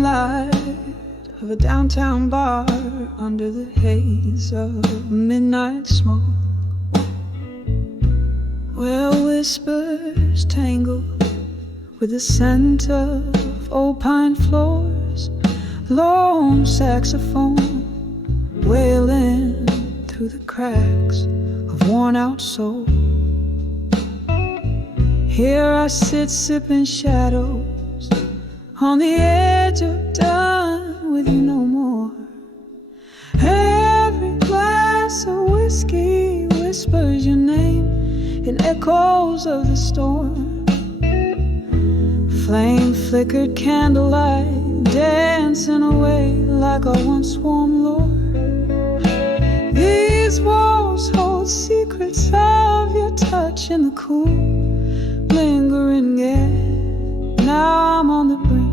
moonlight of a downtown bar under the haze of midnight smoke, where whispers tangle with the scent of old pine floors, lone saxophone wailing through the cracks of worn-out soul. Here I sit sipping shadows on the edge of done with you no more. Every glass of whiskey whispers your name in echoes of the storm. Flame flickered candlelight dancing away like a once warm lore. These walls hold secrets of your touch in the cool, lingering air. Now I'm on the brink,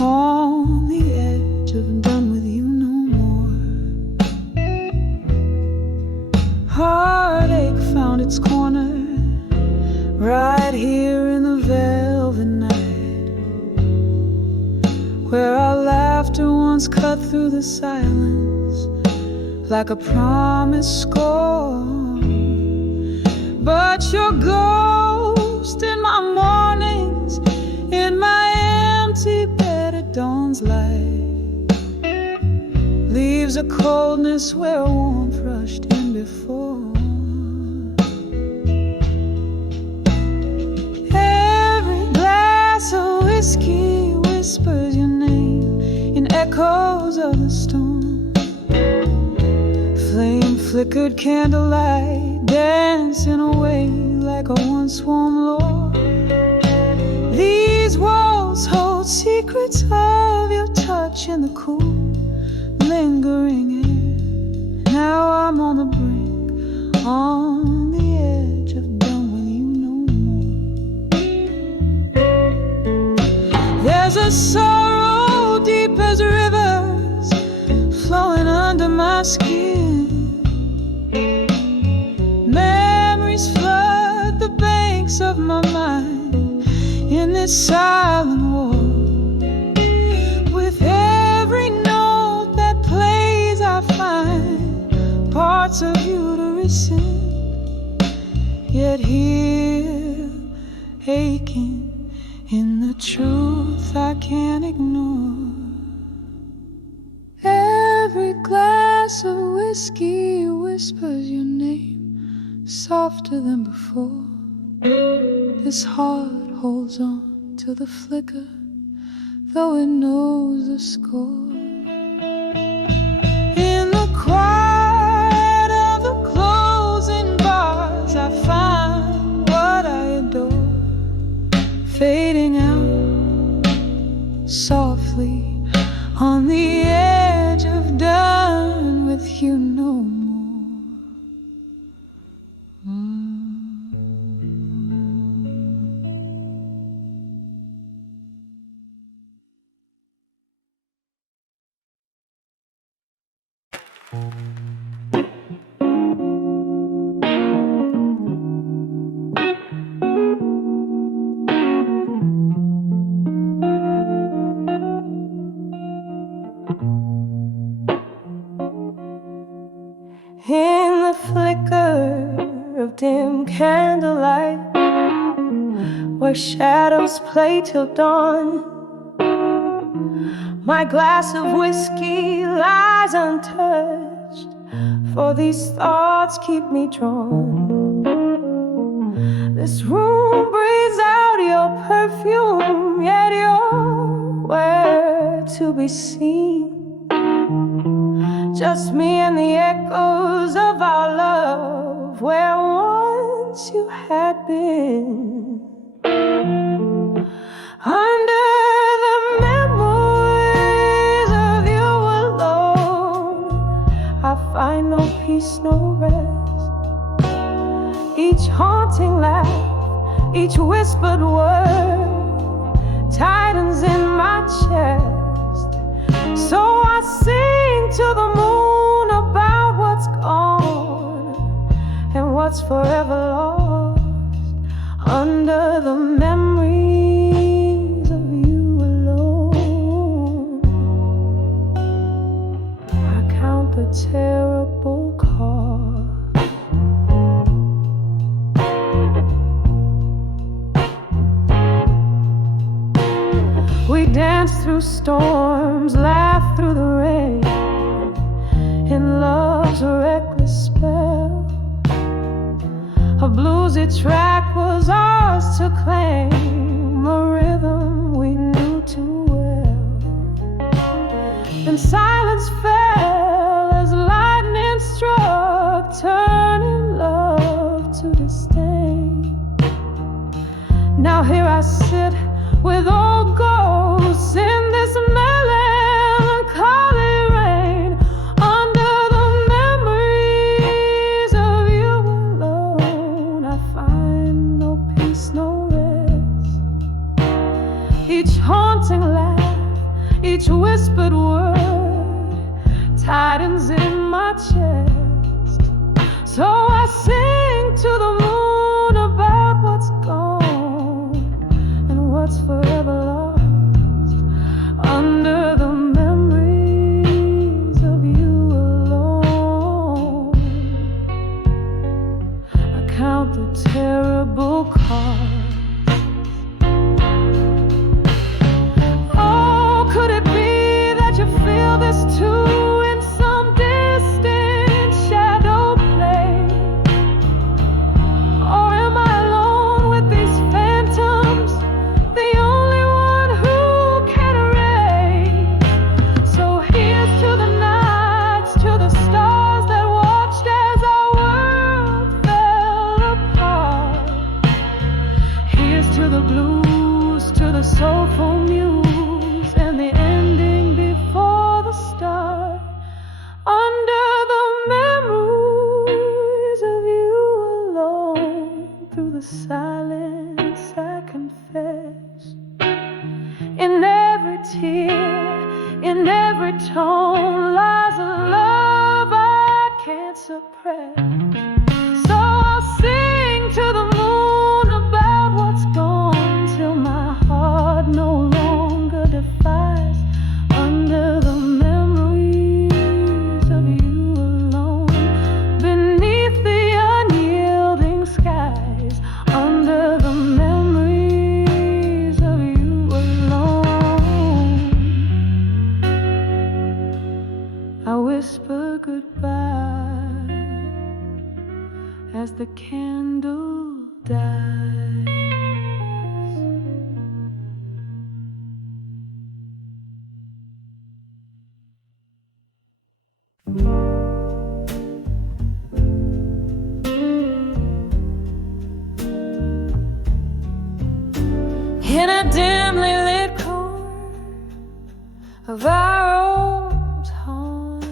on the edge of done with you no more. Heartache found its corner right here in the velvet night, where our laughter once cut through the silence like a promised score. But your ghost in my mornings, in my empty bed at dawn's light, leaves a coldness where warmth rushed in before. Every glass of whiskey whispers your name in echoes of the storm. Flame flickered candlelight dancing away like a once warm lore. These walls hold secrets of your touch in the cool, lingering air. Now I'm on the brink, on the edge of done with you no more. There's a sorrow deep as rivers flowing under my skin. Memories flood the banks of my mind in this silent war. With every note that plays I find parts of you to rescind, yet here aching in the truth I can't ignore. Every glass of whiskey whispers your name softer than before. This heart holds on to the flicker, though it knows the score. In the quiet of the closing bars, I find what I adore, fading out softly on the edge of done with you no more. In the flicker of dim candlelight, where shadows play till dawn, my glass of whiskey lies untouched, for these thoughts keep me drawn. This room breathes out your perfume, yet you're where to be seen. Just me and the echoes of our love, where once you had been. Under the memories of you alone, I find no peace, no rest. Each haunting laugh, each whispered word tightens in my chest. So I sing to the moon about what's gone and what's forever lost under the memories of you alone. We danced through storms, laughed through the rain, in love's reckless spell. A bluesy track was ours to claim, a rhythm we knew too well. Then silence fell as lightning struck, turning love to disdain. Now here I sit with old ghosts in this melancholy rain, under the memories of you alone. I find no peace, no rest. Each haunting laugh, each whispered word tightens in my chest. So I sing to the moon about what's gone and what's forever lost, under the memories of you alone. I count the terrible cost. Oh, could it be that you feel this too, in some distant shadow play? Or am I alone with these phantoms, the only one who can erase? So here's to the nights, to the stars that watched as our world fell apart. Here's to the blues, to the soulful muse, and the ending before the start, under the memories of you alone. Through the silence I confess, in every tear, in every tone lies a love I can't suppress. So I'll sing to the moon about what's gone, till my heart no longer defies, under the memories of you alone. Beneath the unyielding skies, under the memories of you alone. I whisper goodbye as the candle dies. In a dimly lit corner of our old haunt,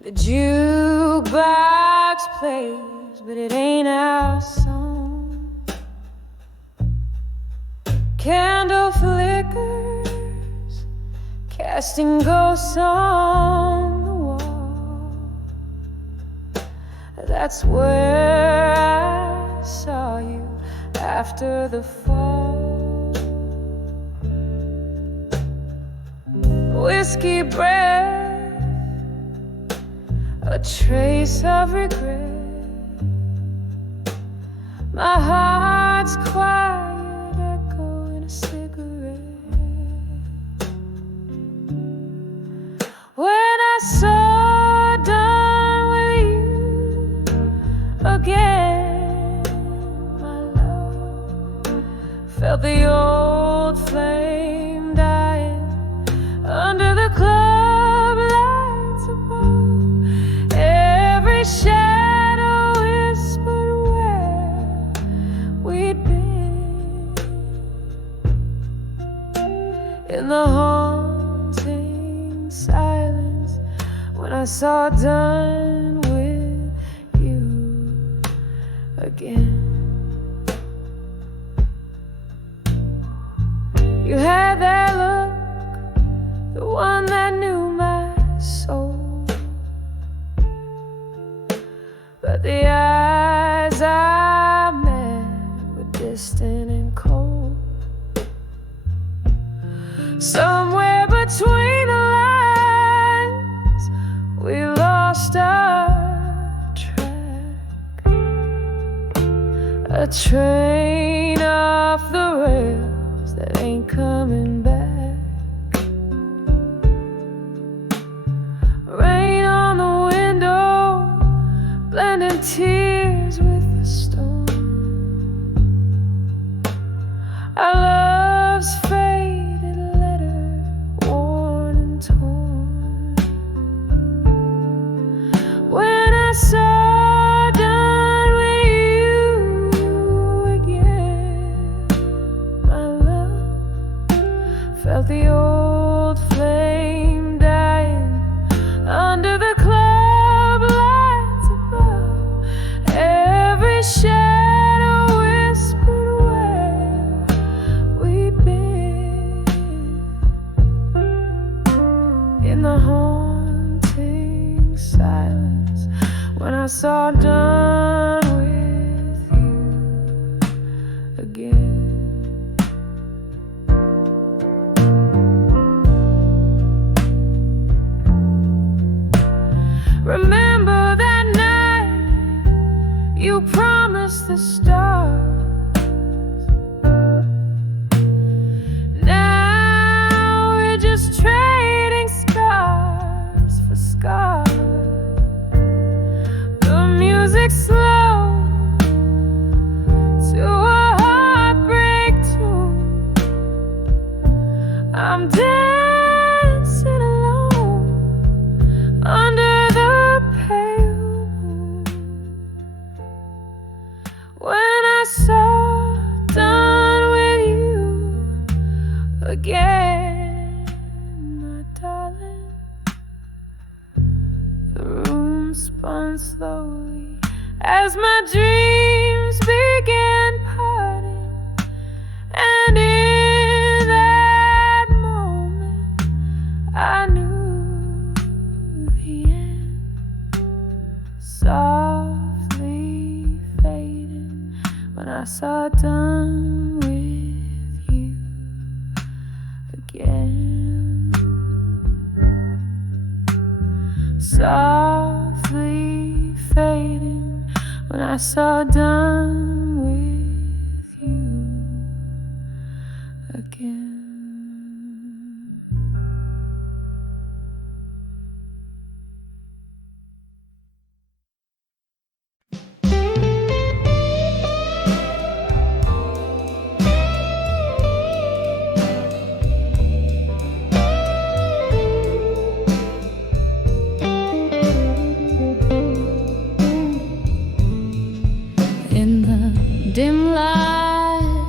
the jukebox plays, but it ain't our song. Candle flickers, casting ghosts on the wall. That's where I saw you after the fall. Whiskey breath, a trace of regret. My heart's quiet echo in a cigarette. When I saw done with you again, my love, felt the old flame dying under the club lights above. Every shadow whispered where we'd been, in the haunting silence, when I saw done with you again. You had that look, the one that knew my soul, but the eyes I met were distant and cold. Somewhere between the lines, we lost our track. A train off the rail that ain't coming back. Rain on the window, blending tears with the storm. Our love's faded letter, worn and torn. When I saw done with you again, my love felt the old flame dying under the club lights above. Every shadow whispered where we've been. In the haunting silence, when I saw done with you again. Remember that night you promised the stars. Now we're just trading scars for scars. The music's slow to a heartbreak tune. I'm dancing alone under the pale moon. When I saw done with you again, my darling, the room spun slowly as my dreams began parting. And in that moment I knew the end, softly fading when I saw done with you again. Softly fading when I saw done with you again. In the dim light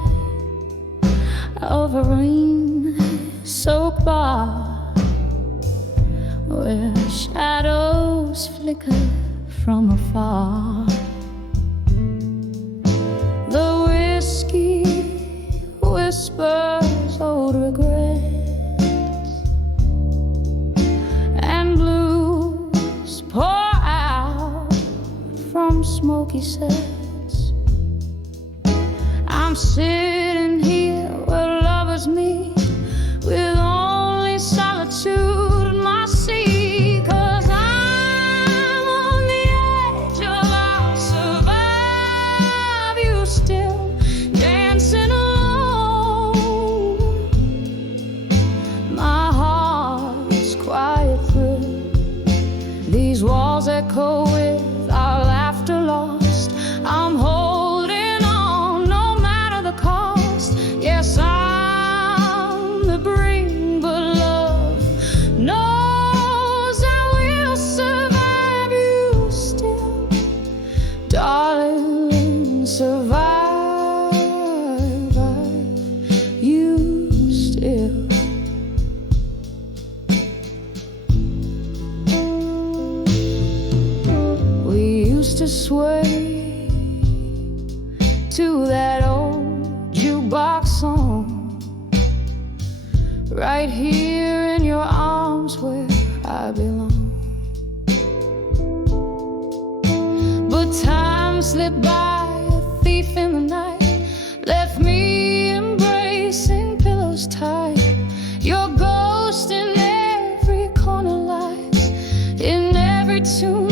of a rain-soaked bar, where shadows flicker from afar, the whiskey whispers old regrets, and blues pour out from smoky sets. I'm sitting here where lovers meet, with only solitude in my seat. 'Cause I'm on the edge of I'll survive you still dancing alone. My heart is quiet through these walls echo with our laughter lost. I'm holding on no matter the cost. Yes, I'm the brink, but love knows I will survive you still, darling, survive you still. We used to sway to that old jukebox song, right here in your arms where I belong. But time slipped by, a thief in the night, left me embracing pillows tight. Your ghost in every corner lies, in every tune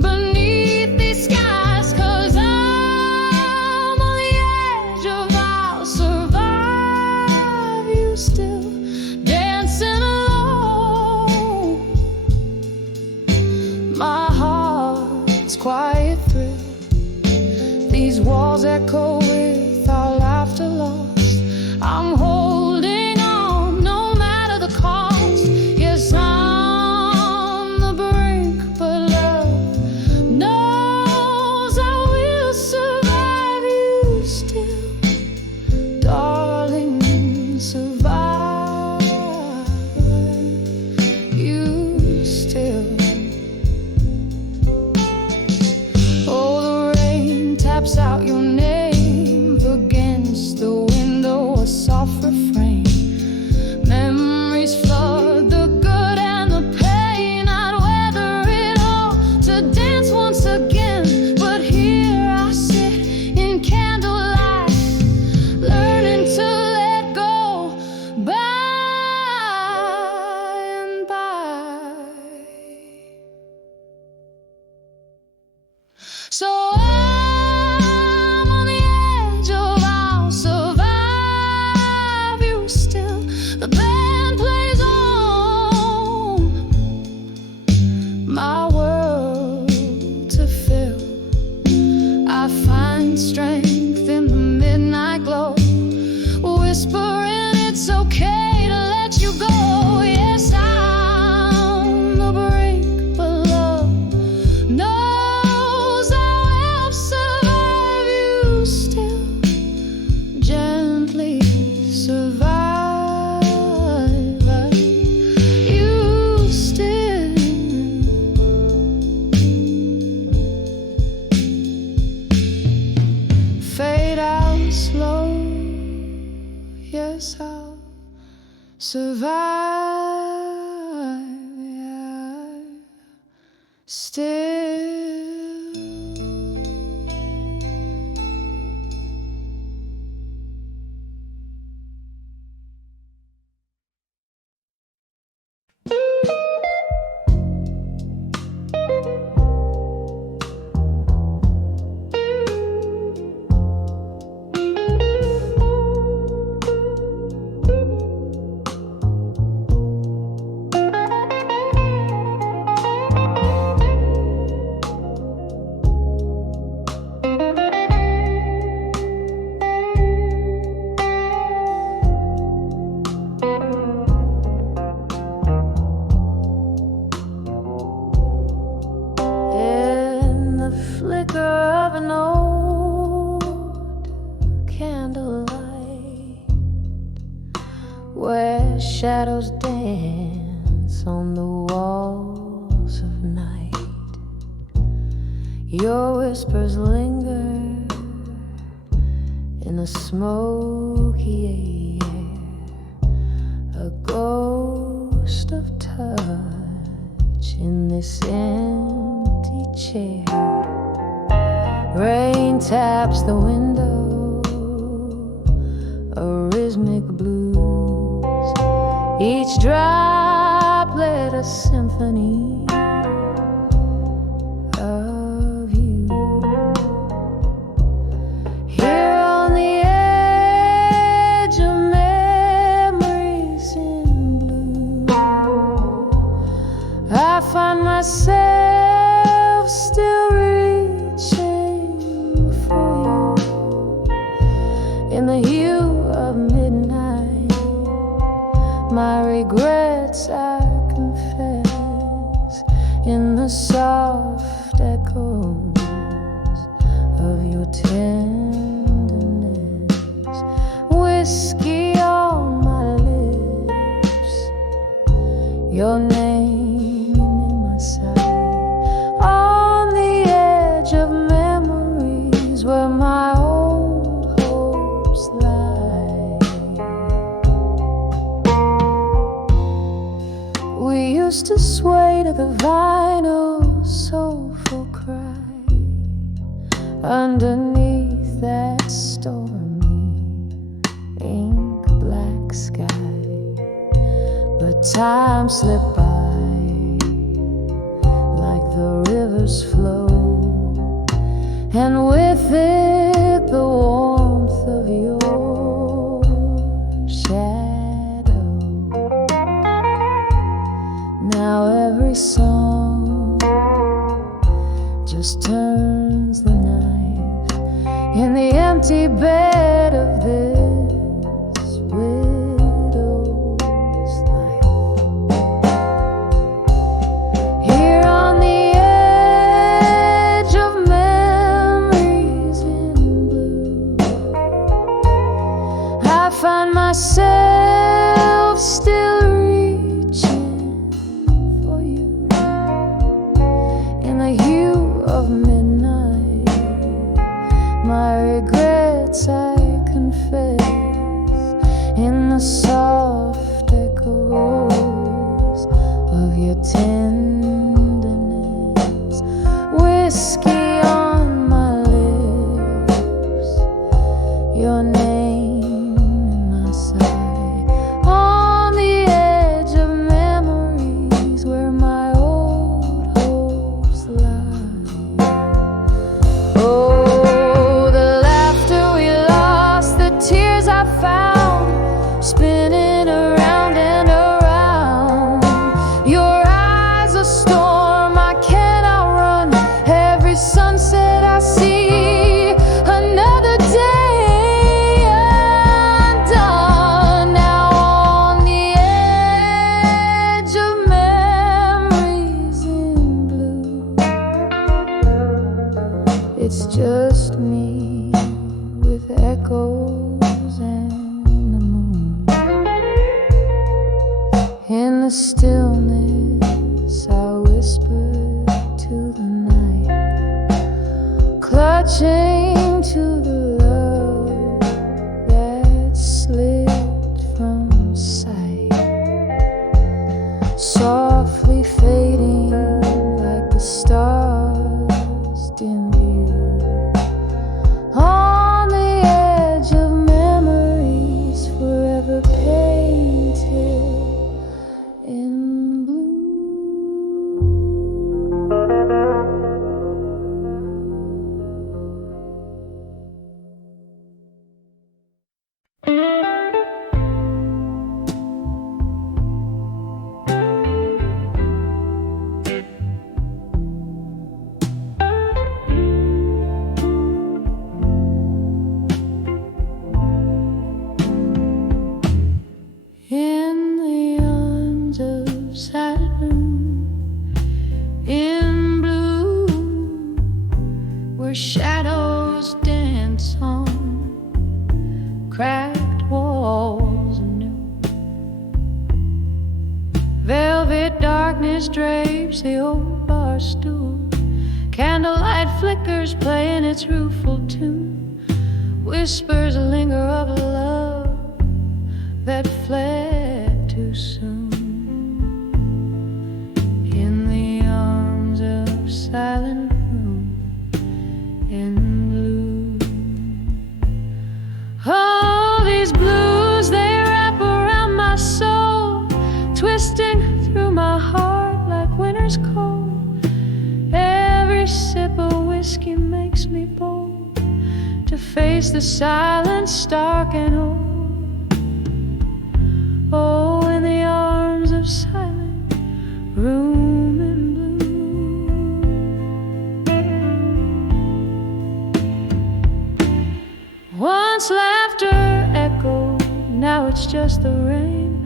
beneath these skies. 'Cause I'm on the edge of I'll survive guess I'll survive. Yeah, still. Shadows dance on the walls of night. Your whispers linger in the smoky air, a ghost of touch in this empty chair. Rain taps the window, a rhythmic blues. Each droplet a symphony of you. Here on the edge of memories in blue, I find myself still reaching for you. In the hue of midnight, my regrets I confess in the soft echoes of your tenderness. Whiskey on my lips, your name in my sight. On the edge of memories where my old hopes lie. Used to sway to the vinyl soulful cry underneath that stormy ink black sky. But time slipped by like the river's flow, and with it the warmth of your shadow. Now every song just turns the knife in the empty bed of this widow's life. Here on the edge of memories in blue, I find myself still reaching for you. In the hue of midnight, my regrets I confess in the soft echoes of your tenderness. Whiskey on my lips, your name in my sight. On the edge of memories where my old hopes lie. Oh, the laughter we lost, the tears I found, spinning around and around. Your eyes a storm I cannot run. Every sunset I see, another day undone. Now on the edge of memories in blue, it's just me with echoes and the moon. In the stillness I whisper to the night, clutching to the love that slipped cracked walls anew. Velvet darkness drapes the old bar stool. Candlelight flickers playing its rueful tune. Whispers linger of a love that fled too soon. In the arms of silent room in blue. Oh, these blues, they wrap around my soul, twisting through my heart like winter's cold. Every sip of whiskey makes me bold to face the silence stark and old. Oh, in the arms of silent room in blue. Once laughter echoed, now it's just the rain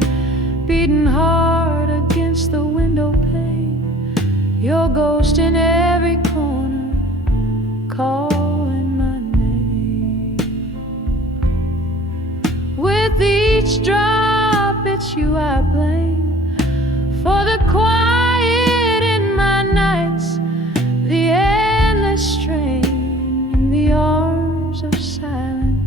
beating hard against the window pane. Your ghost in every corner calling my name. With each drop it's you I blame for the quiet in my nights, the endless strain in the arms of silent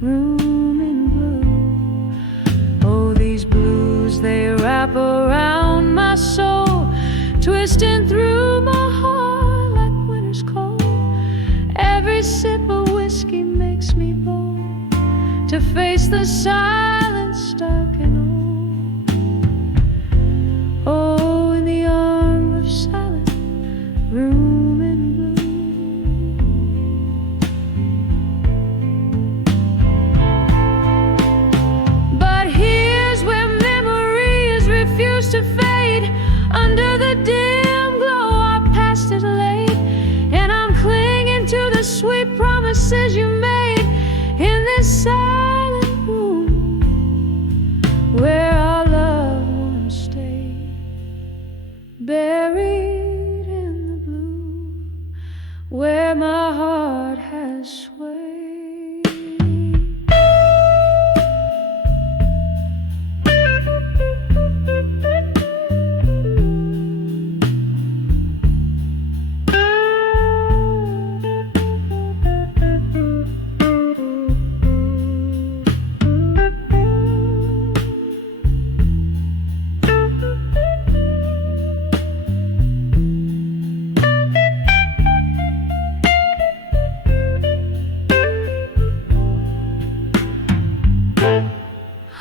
room in blue. Oh, these blues, they wrap around my soul, twisting through my heart like winter's cold. Every sip of whiskey makes me bold to face the silence stark and old. Oh, in the arm of silent room in blue. But here's where memories refuse to fade. Under the dim glow our past is laid, and I'm clinging to the sweet promises you made in this silent room where our loved ones stayed, buried in the blue, where my heart has swayed.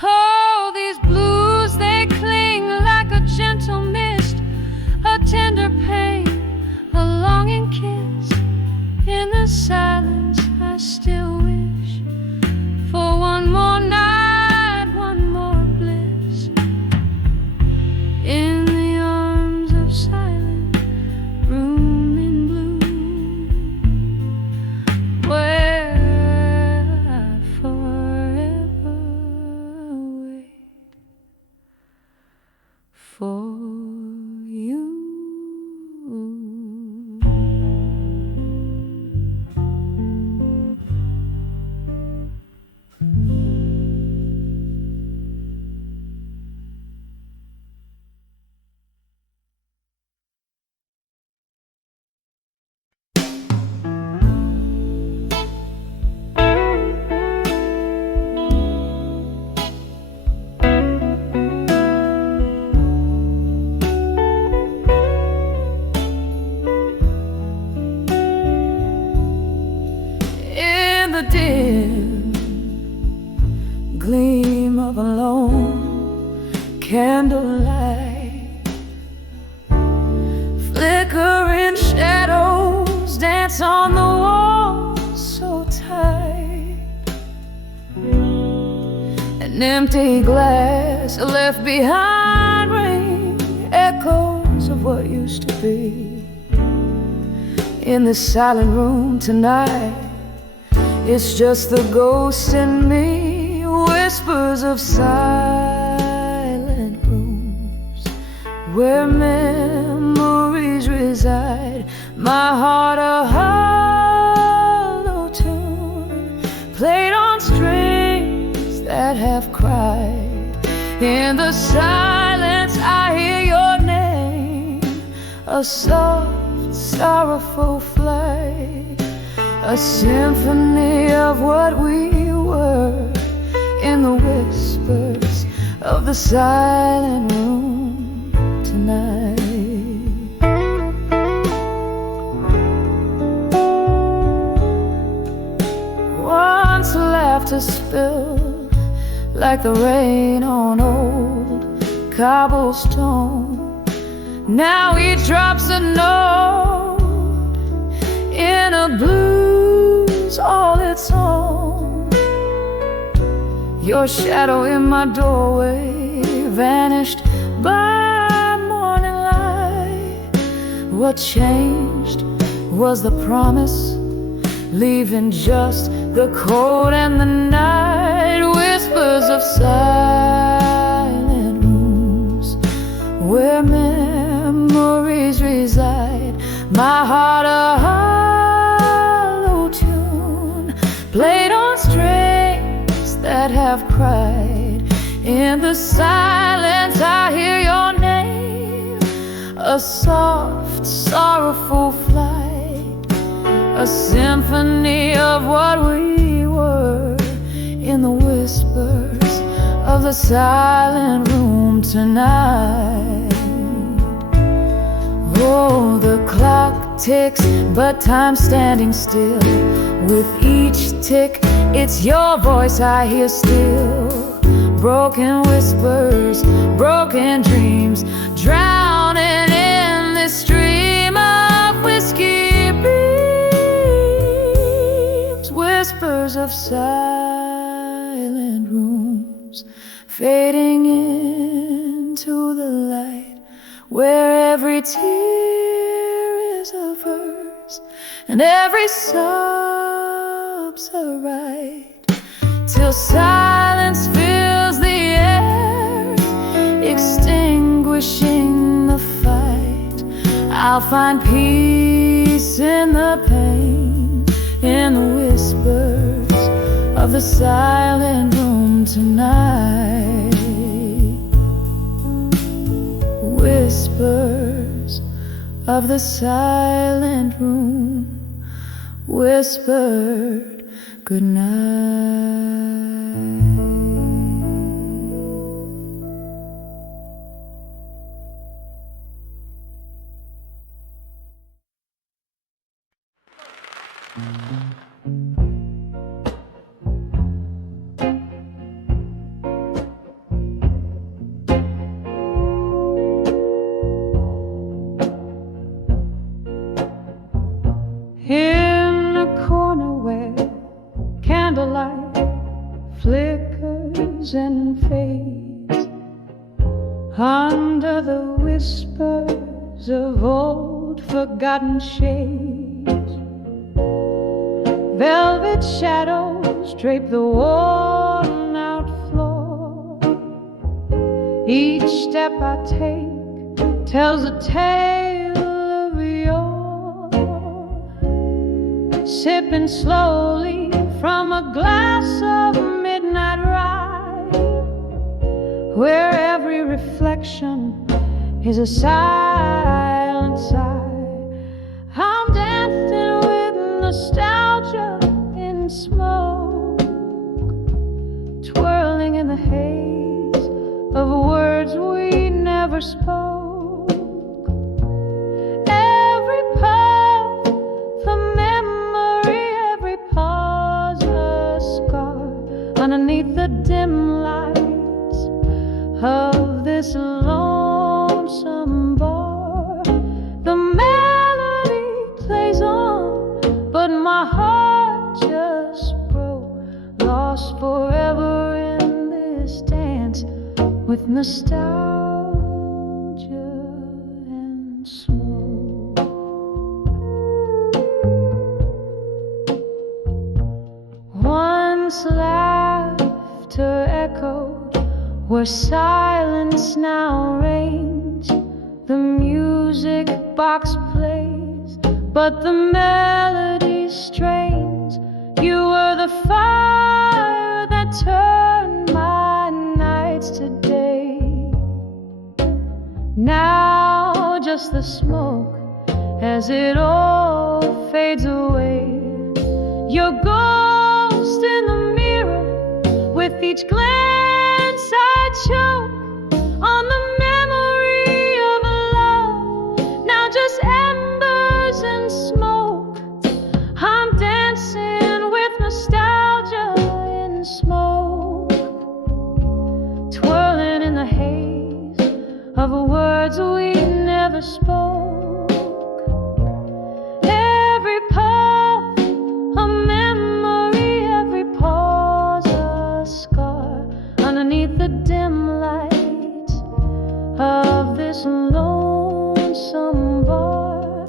Oh, these blues, they cling like a gentle mist, a tender pain, a longing kiss. In the silence I still wish for one more night, one more bliss. In the arms of silent room in blue, where I forever wait for you. In the dim gleam of a lone candlelight, flickering shadows dance on the wall so tight. An empty glass left behind ring echoes of what used to be. In the silent room tonight, it's just the ghost in me, whispers of silent rooms where memories reside. My heart a hollow tune played on strings that have cried. In the silence I hear your name, a soft, sorrowful flight, a symphony of what we were, in the whispers of the silent room tonight. Once laughter spilled like the rain on old cobblestone. Now each drop's a note in a blues all its own. Your shadow in my doorway vanished by morning light. What changed was the promise, leaving just the cold and the night. Whispers of silent rooms where memories reside. My heart a hollow tune played on strings that have cried. In the silence I hear your name, a soft, sorrowful flight, a symphony of what we were, in the whispers of the silent room tonight. Oh, the clock ticks, but time's standing still. With each tick, it's your voice I hear still. Broken whispers, broken dreams, drowning in this stream of whiskey beams. Whispers of silent rooms fading into the light, where every tear is a verse and every sob's a right, till silence fills the air, extinguishing the fight. I'll find peace in the pain, in the whispers of the silent room tonight. Whispers of the silent room whispered good night. In a corner where candlelight flickers and fades, under the whispers of old forgotten shades, velvet shadows drape the worn out floor. Each step I take tells a tale of yore. Sipping slowly from a glass of midnight rye, where every reflection is a silent sigh. I'm dancing with nostalgia in smoke, twirling in the haze of words we never spoke. Every path a memory, every pause a scar, underneath the dim lights of this lonesome bar. The melody plays on, but my heart just broke, lost forever in this dance with nostalgia and smoke. Once laughter echoed where silence now reigns. The music box plays, but the melody strains. You were the fire that turned just the smoke as it all fades away. Your ghost in the mirror, with each glance I choke on the memory of a love, now just embers and smoke. I'm dancing with nostalgia in smoke, twirling in the haze of words we never spoke. Every puff a memory, every pause a scar underneath the dim light of this lonesome bar.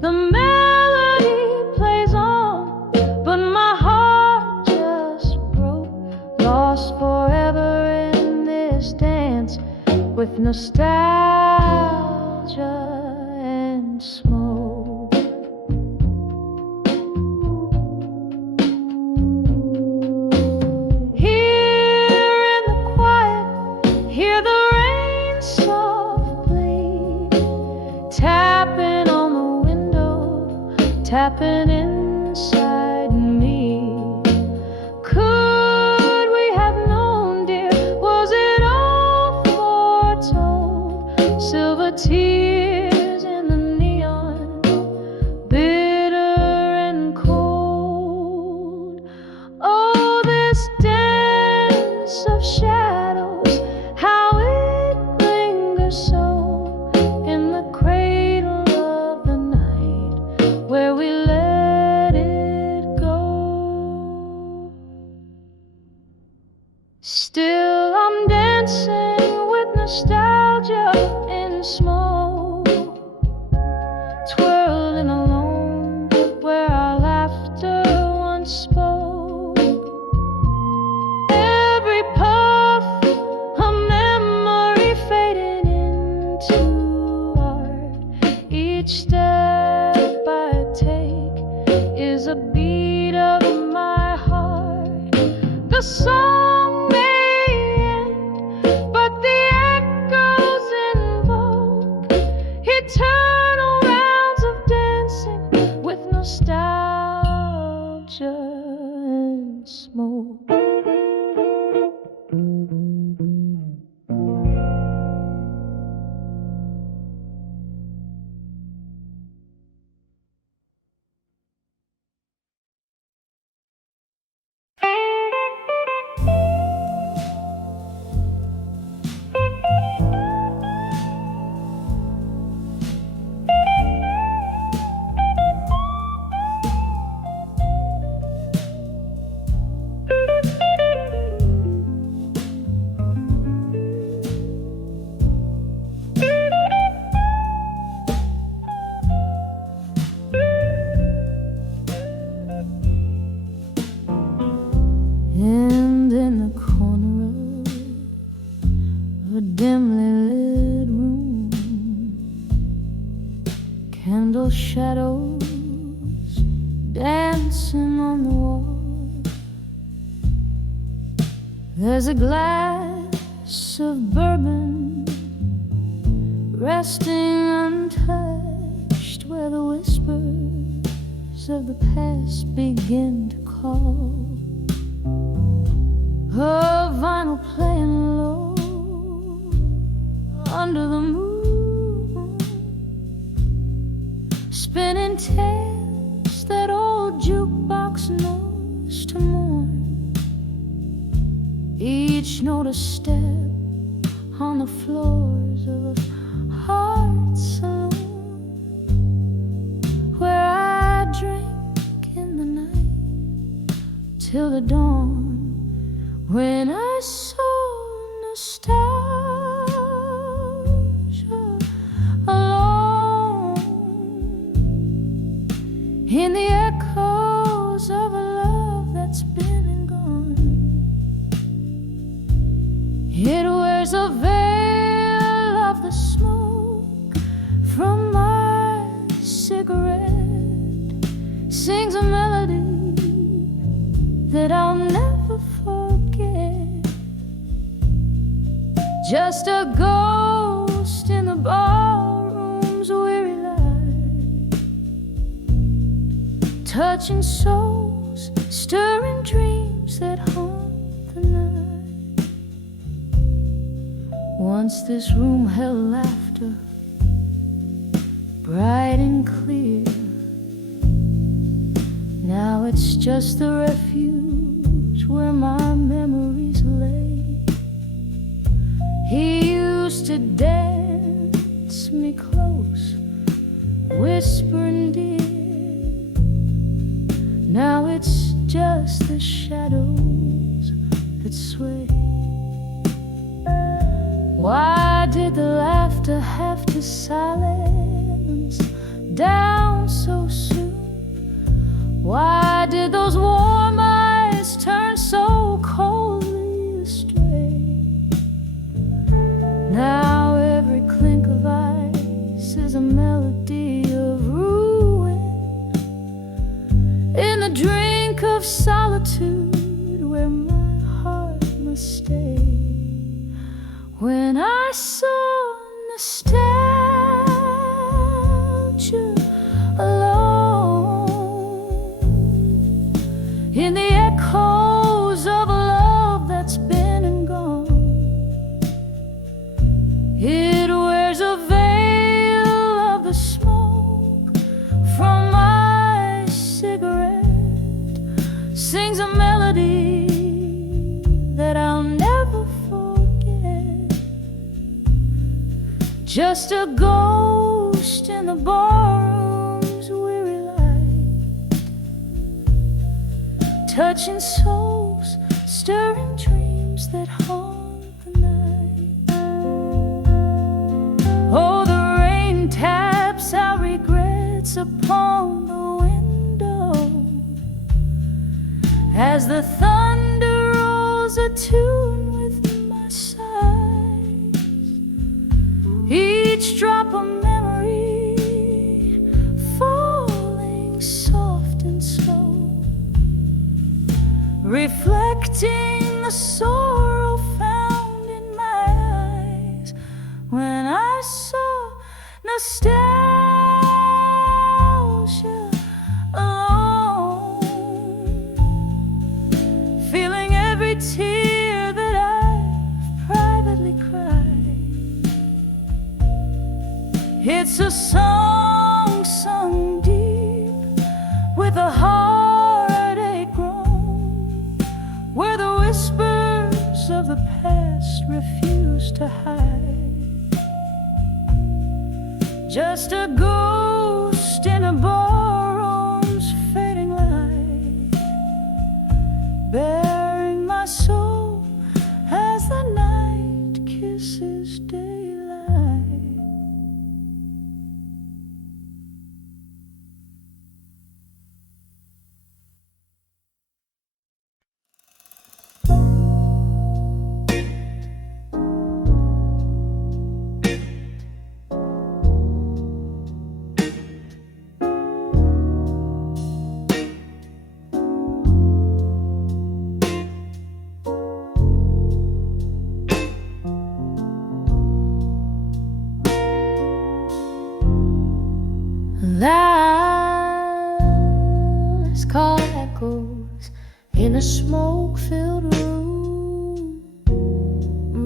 The melody plays on, but my heart just broke, lost forever in this dance with nostalgia and smoke. Here in the quiet, hear the rain softly tapping on the window, tapping inside me. Could we have known, dear? Was it all foretold? Silver tears in the neon, bitter and cold. Oh, this dance of shadows, how it lingers so in the cradle of the night where we let it go. Still I'm dancing with nostalgia in smoke, twirling alone where our laughter once spoke. Every puff a memory fading into art. Each step I take is a beat of my heart. The song may end, but the echoes invoke eternal rounds of dancing with nostalgia and smoke. And in the corner of a dimly lit room, candle shadows dancing on the wall. There's a glass of bourbon resting untouched where the whispers of the past begin to call. A vinyl playing low under the moon, spinning tales that old jukebox knows to mourn. Each note a step on the floors of a heart saloon, where I drink in the night till the dawn, when I saw nostalgia alone in the echoes of a love that's been and gone. It wears a veil of the smoke from my cigarette, sings a melody that I'll never forget. Just a ghost in the ballrooms touching souls, stirring dreams that haunt the night. Once this room held laughter, bright and clear. Now it's just a refuge where my memories lay. He used to dance me close, whispering dear. Now it's just the shadows that sway. Why did the laughter have to silence down so soon? Why did those warm eyes turn so coldly astray? Now every clink of ice is a melody of ruin, in the drink of solitude where my heart must stay. When I saw nostalgia alone in the echoes of a love that's been and gone, it wears a veil of the smoke from my cigarette, sings a melody that I'll never forget. Just a ghost in the barroom's weary light, touching souls, stirring dreams that haunt the night. Oh, the rain taps out regrets upon the window as the thunder rolls a tune with my sighs. Each drop of memory falling soft and slow, reflecting the sorrow found in my eyes. When I saw nostalgia alone, feeling every tear that I've privately cried. It's a song sung deep with a heartache groan, where the whispers of the past refuse to hide. Just a ghost in a barroom's fading light, bearing my soul as the night kisses daylight. Last call echoes in a smoke-filled room.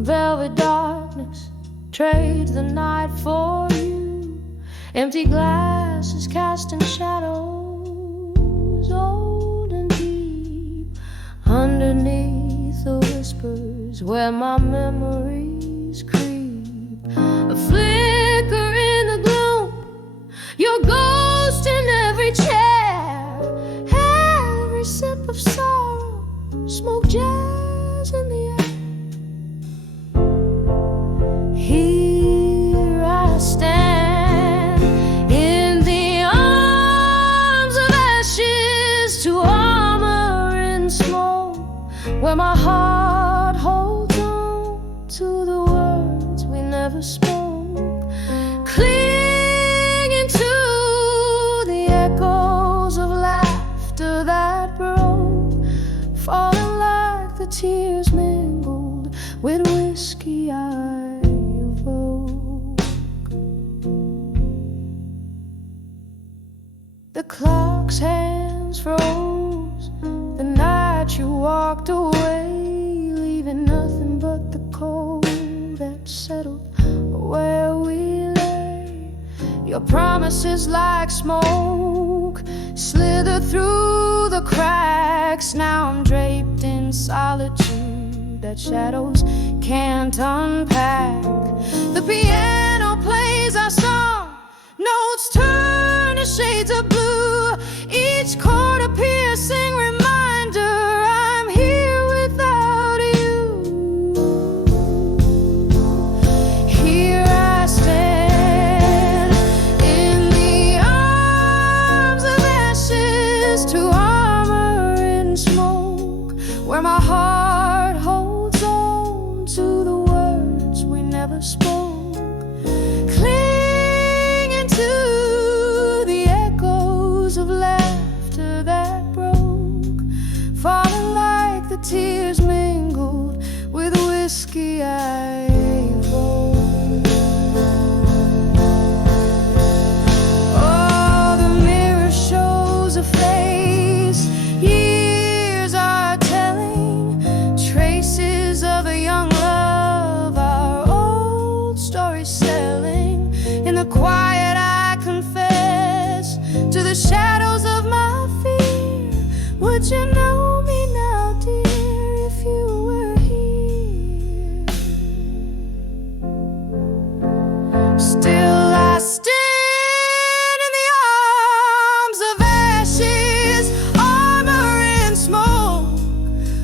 Velvet darkness trades the night for you. Empty glasses casting shadows old and deep underneath the whispers where my memories creep. A flicker in the gloom, your ghost in every chair, every sip of sorrow, smoke jazz in the air. Here I stand in the arms of ashes to armor in smoke, where my heart holds on to the words we never spoke. Tears mingled with whiskey I evoke. The clock's hand froze the night you walked away, leaving nothing but the cold that settled where we lay. Your promises like smoke slither through the cracks. Now I'm draped in solitude that shadows can't unpack. The piano plays our song, notes turn to shades of blue, each chord a piercing reminder I'm here without you. Here I stand in the arms of ashes to armor in smoke, where my heart holds on to the words we never spoke, clinging to the echoes of laughter that broke, falling like the tears mingled with whiskey I rolled. Oh, the mirror shows a face years are telling, traces of a young love, our old stories selling. In the quiet I confess to the shadows of my fear. Would you know me now, dear, if you were here? Still I stand in the arms of ashes, armor in smoke,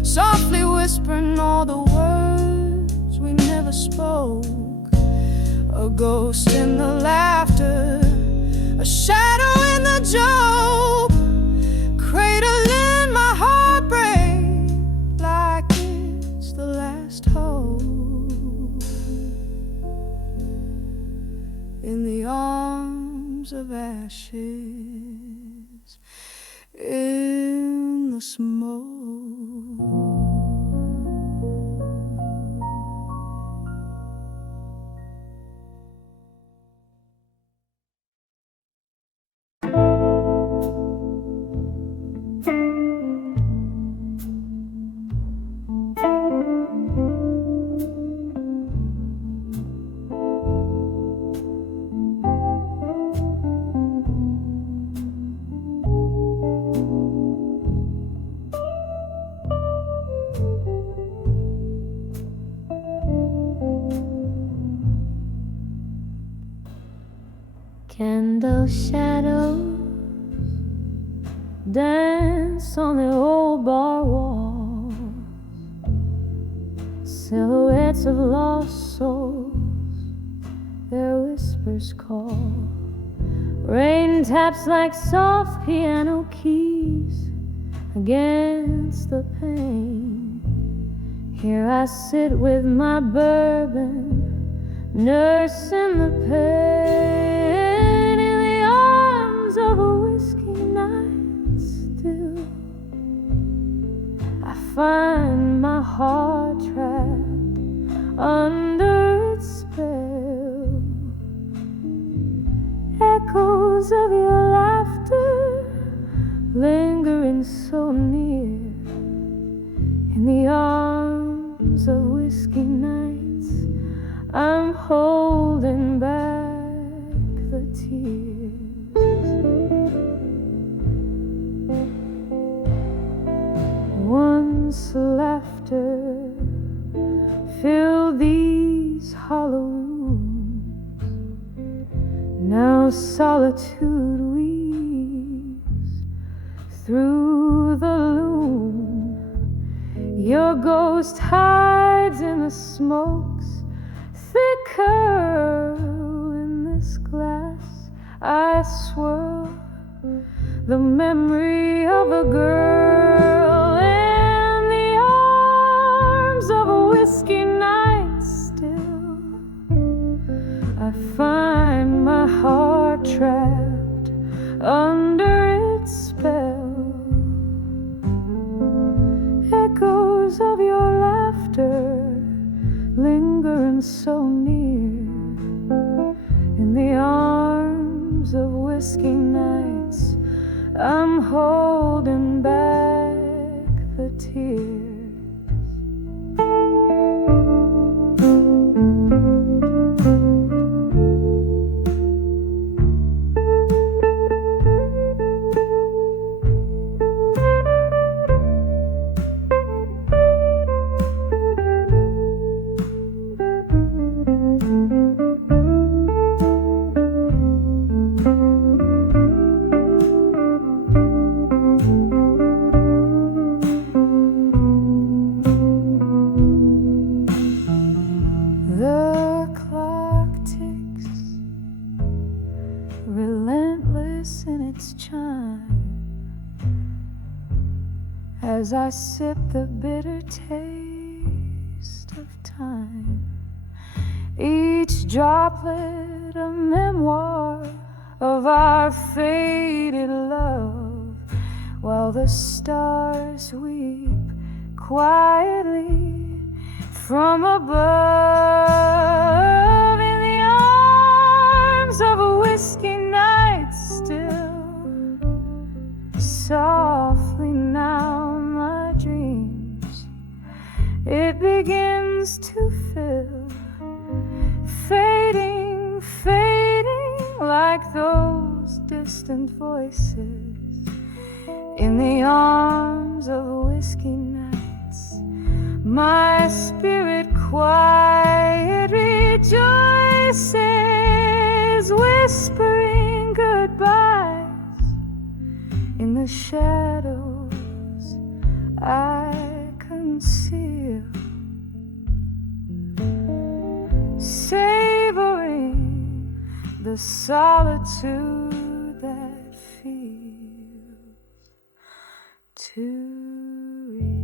softly whispering all the words we never spoke. A ghost in the laughter, a shadow in the joke, cradling my heartbreak like it's the last hope. In the arms of ashes, in the smoke. Candle shadows dance on the old bar wall, silhouettes of lost souls, their whispers call. Rain taps like soft piano keys against the pane. Here I sit with my bourbon, nursing the pain, in the arms of a whiskey night still. I find my heart trapped under its spell. Echoes of your laughter lingering so near, in the arms of whiskey nights I'm holding back the tears. Once laughter filled these hollow rooms, now solitude weaves through the loom. Your ghost hides in the smoke's thick curl. In this glass I swirl the memory of a girl, in the arms of a whiskey night still. I find my heart trapped under its spell. Echoes of your laughter lingering so near, in the arms of whiskey nights I'm holding I sip the bitter taste of time. Each droplet a memoir of our faded love, while the stars weep quietly from above. In the arms of a whiskey night still, softly now my dreams it begins to fill, fading, fading like those distant voices. In the arms of whiskey nights, my spirit quiet rejoices, whispering goodbyes in the shadows I conceal, savoring the solitude that feels too real.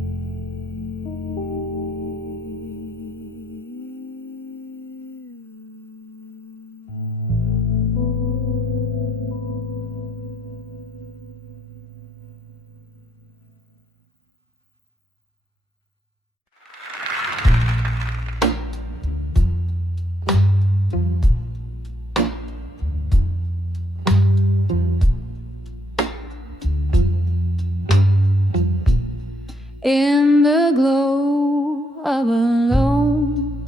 In the glow of a lone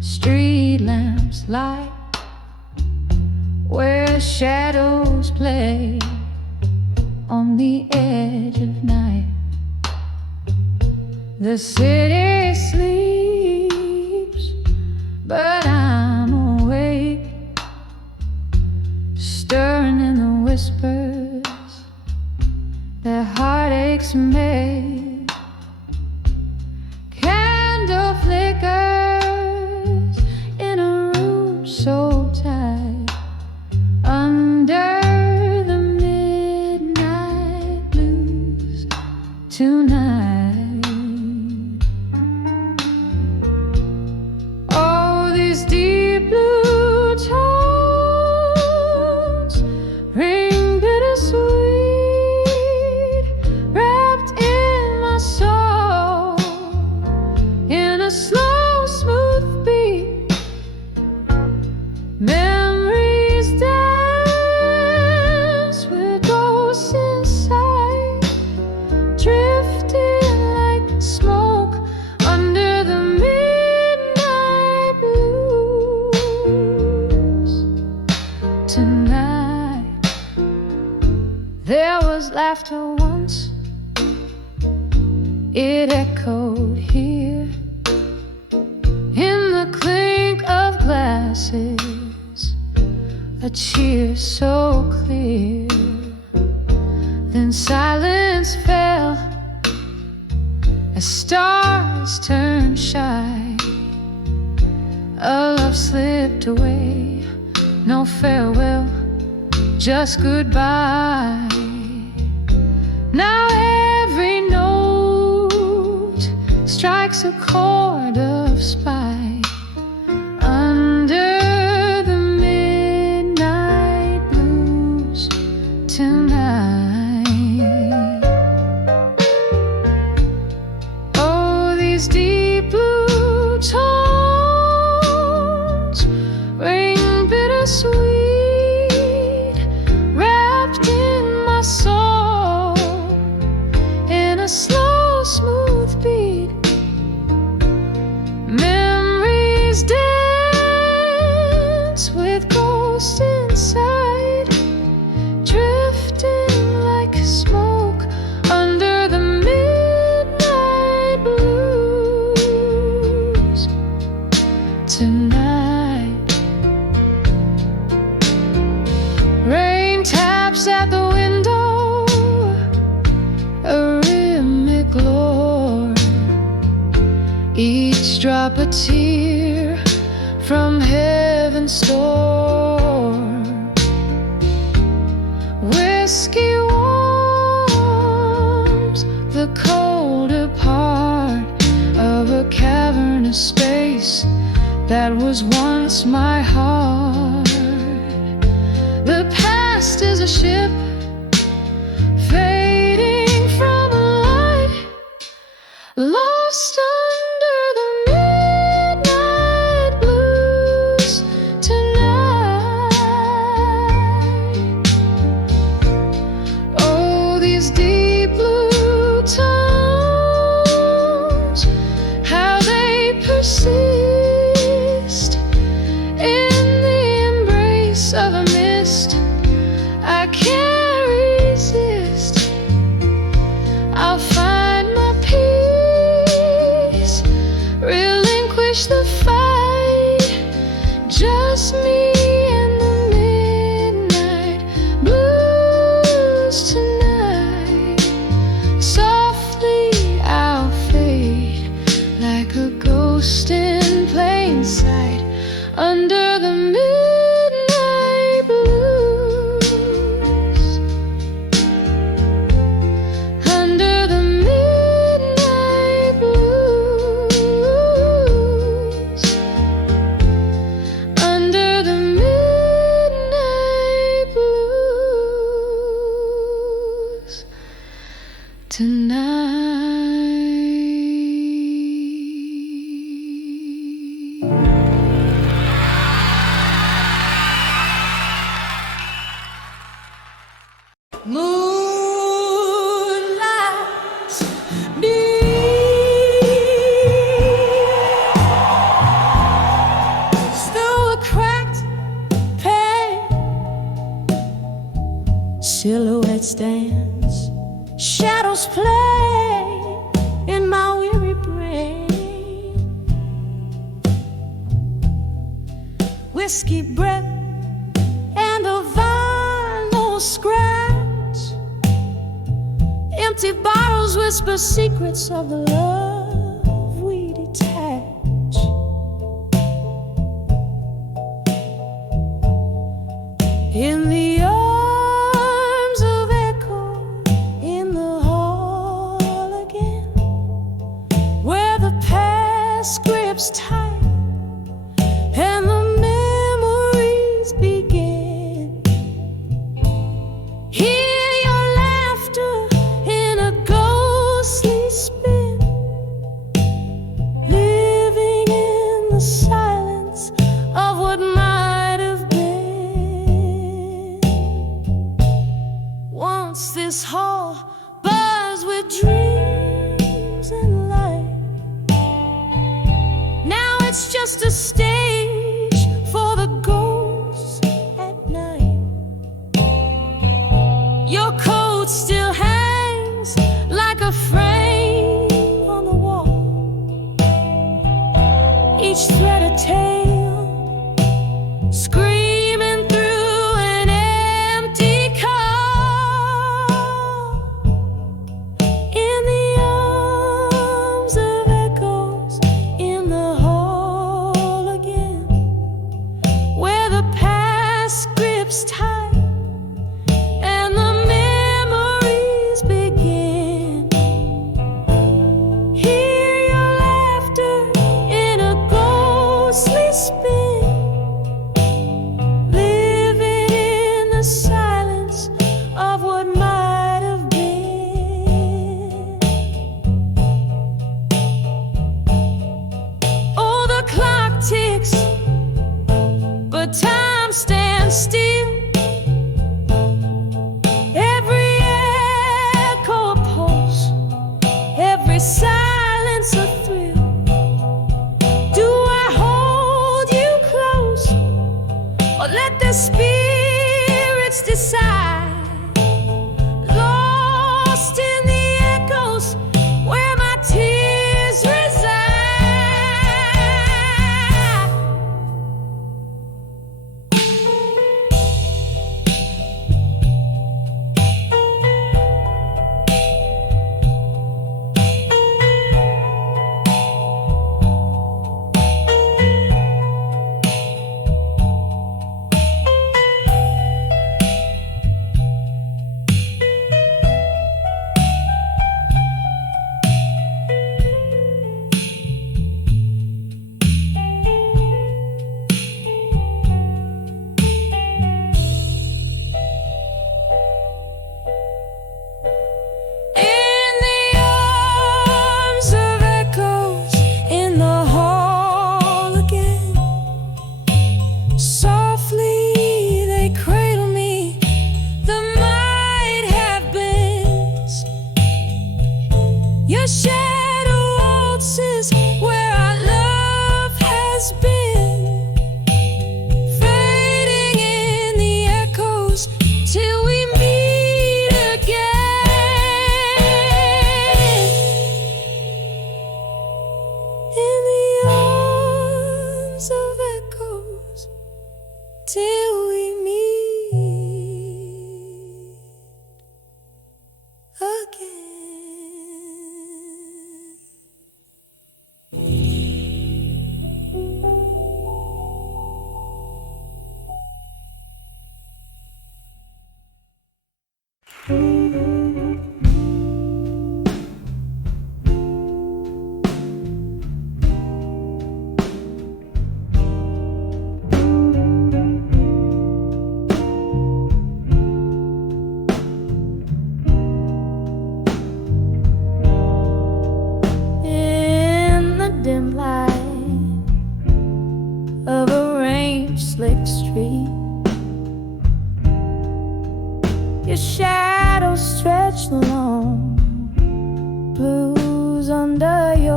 street lamps light, where shadows play on the edge of night, the city sleeps, but I'm awake, stirring in the whispers that heartaches made. Candle flickers in a room so tight, under the midnight blues tonight. Oh, these deep blue tones ring bittersweet, slow, smooth beat. Memories dance with ghosts inside, drifting like smoke under the midnight blues tonight. There was laughter once, it echoed here, in the clink of glasses, a cheer so clear. Then silence fell as stars turned shy. A love slipped away, no farewell, just goodbye. Now every note strikes a chord of spite under the midnight blues tonight. Oh, these deep blue tones ring bittersweet, wrapped in my soul in a slow, smooth beat. Memories dance with ghosts inside, drifting like smoke under the midnight blues tonight. Rain taps at the window, a rhythmic lore, each drop a tear from heaven's store. Whiskey warms that was once my heart. The past is a ship fading from a light, lost under the midnight blues tonight. Oh, these deep blue tones, how they persist in the embrace of a mist I can't resist. I'll find my peace, relinquish the fight, just me and the midnight blues tonight. Softly I'll fade like a ghost in plain sight under the midnight blues, under the midnight blues, under the midnight blues tonight. Moonlight beams through a cracked pane, silhouettes dance, shadows play in my weary brain. Whiskey breath and a vinyl scratch, empty bottles whisper secrets of the love we detach. In the arms of echo, in the hall again, where the past grips tight and the memories begin. Hear your laughter in a ghostly spin, living in the silence of what might have been. Once this hall buzzed with dreams and light, now it's just a stage for the ghosts at night. Your coat still hangs like a frame on the wall, each thread a tale, screaming through an empty car. In the arms of echoes, in the hall again, where the past grips tight and the memories begin. Hear your laughter in a ghostly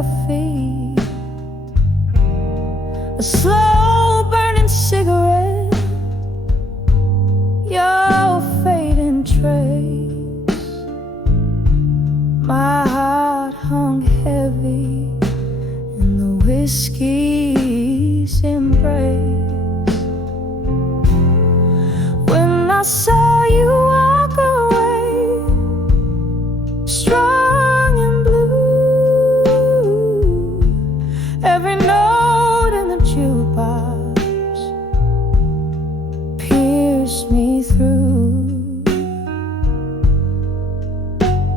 your feet. A slow burning cigarette, your fading trace. My heart hung heavy in the whiskey's embrace. When I saw you walk away, strong and blue, every note in the jukebox pierced me through.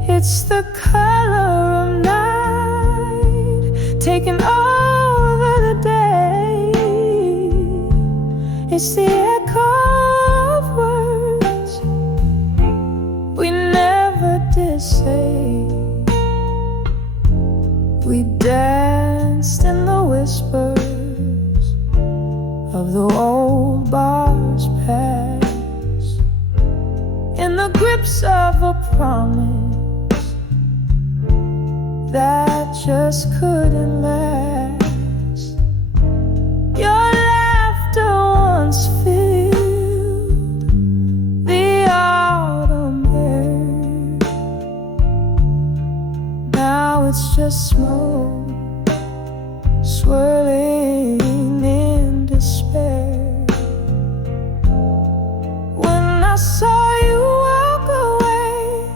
It's the color of night taking over the day. It's the echo of words we never did say. We danced in the whispers of the old bar's past, in the grips of a promise that just couldn't last. Your laughter once filled the autumn air. Now it's just smoke swirling in despair. When I saw you walk away,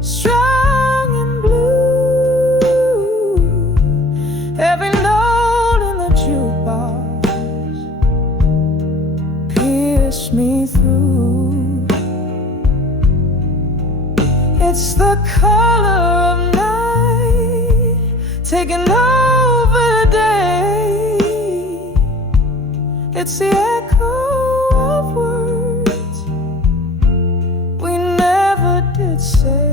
strong and blue, every note in the jukebox pierced me through. It's the color of night taking over the day. It's the echo of words we never did say.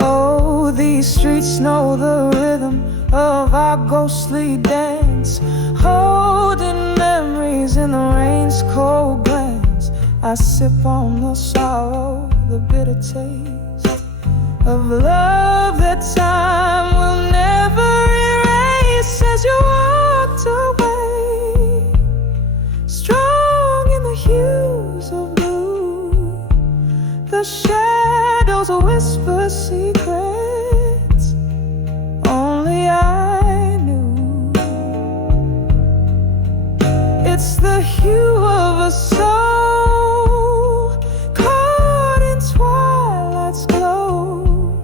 Oh, these streets know the rhythm of our ghostly dance, holding memories in the rain's cold glance. I sip on the sorrow, the bitter taste of love that time will never erase. As you walked away, strong in the hues of blue, the shadows whisper secrets only I knew. It's the hue of a soul caught in twilight's glow,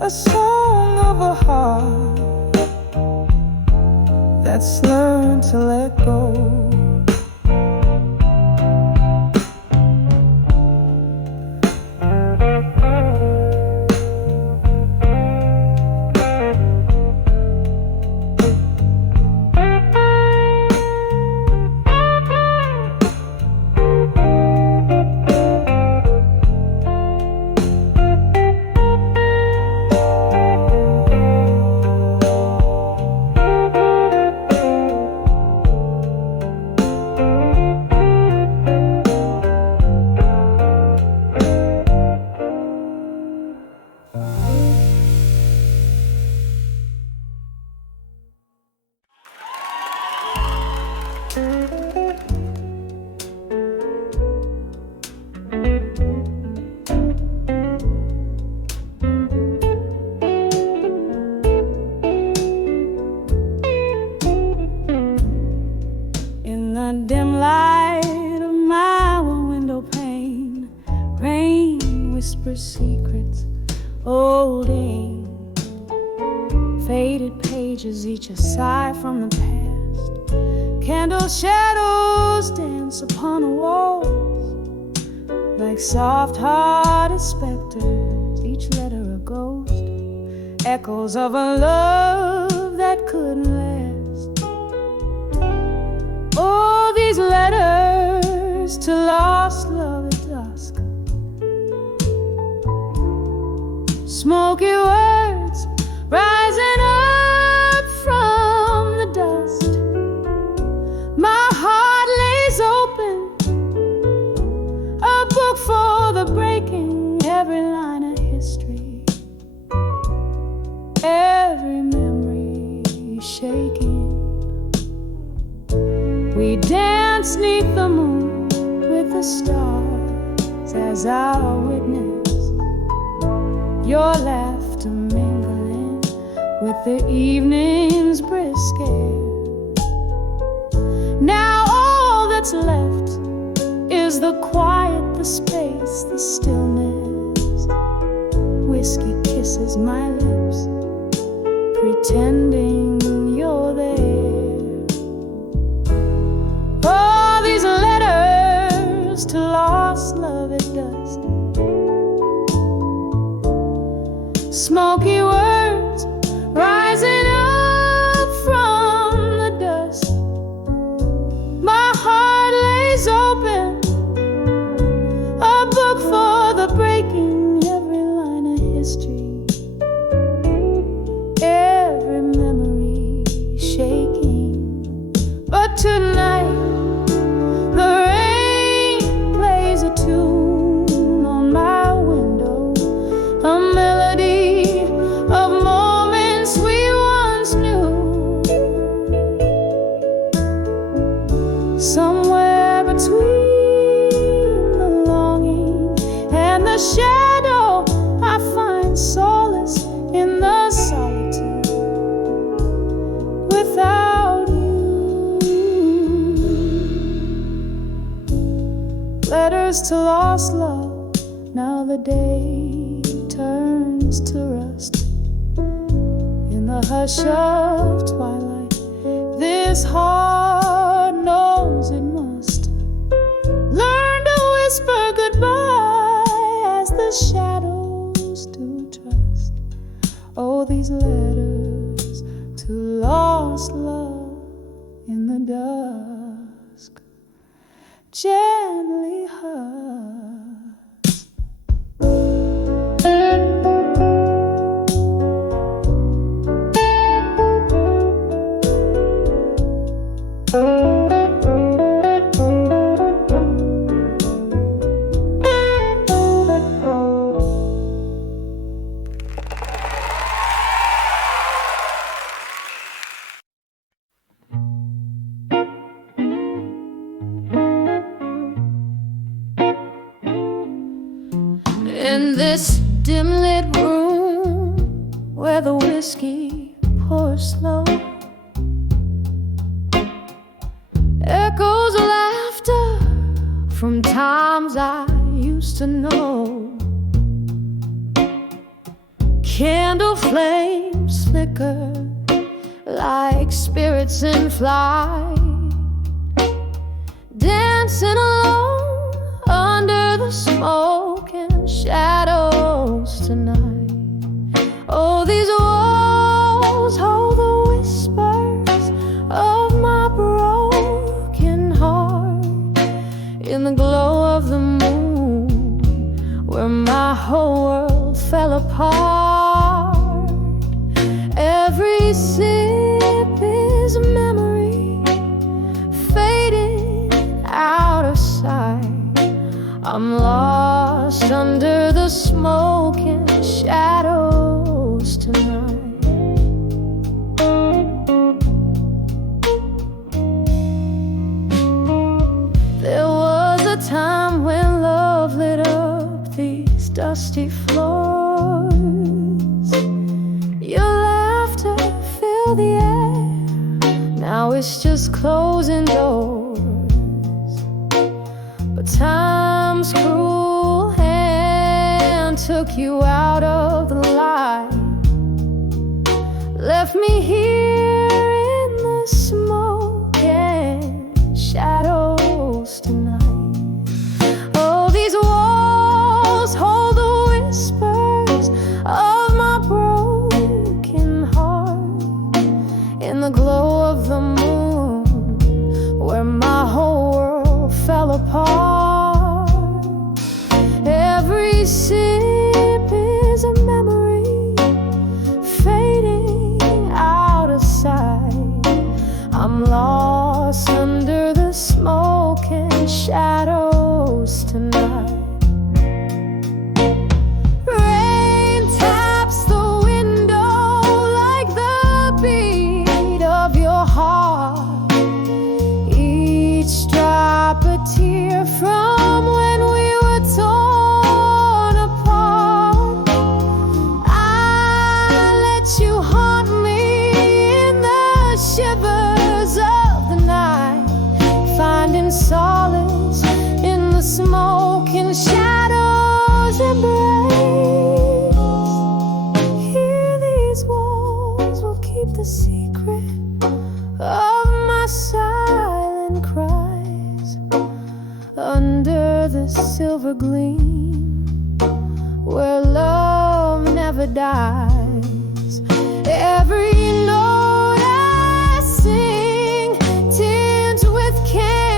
a song of a heart that's learned to let go. Secrets, old ink, faded pages, each a sigh from the past. Candle shadows dance upon the walls like soft-hearted specters, each letter a ghost, echoes of a love that couldn't last. Oh, these letters to lost love at dusk, smoky words rising up from the dust. My heart lays open, a book for the breaking, every line a history laughter mingling with the evening's brisk air. Now all that's left is the quiet, the space, the stillness. Whiskey kisses my lips, pretending you're there. Oh, these letters to lost love at dusk, smoky words rising up from the dust. My heart lays open, a book for the breaking, every line a history, every memory shaking. But tonight the rain plays a tune on my window, a melody of moments we once knew. Somewhere between the longing and the shadow, I find solace in the solitude without you. Letters to lost love, now the day turns to rust. In the hush of twilight, this heart knows it must learn to whisper goodbye as the shadows do trust. Oh, these letters to lost love in the dusk, gently hush. In this dim lit room where the whiskey pours slow, echoes of laughter from times I used to know. Candle flames flicker like spirits in flight, dancing alone under the smoke and shadows tonight. Oh, these walls hold the whispers of my broken heart. In the glow of the moon, where my whole world fell apart, every sip is a memory fading out of sight. I'm lost under the smoke and shadows tonight. There was a time when love lit up these dusty floors. Your laughter filled the air, now it's just closing doors. But time's cruel hand took you out of the light, left me here in the smoke and shadows tonight. Oh, these walls hold the whispers of my broken heart. In the glow of the moon, where my whole world fell apart, every sip is a memory fading out the secret of my silent cries under the silver gleam where love never dies. Every note I sing tinged with candlelight,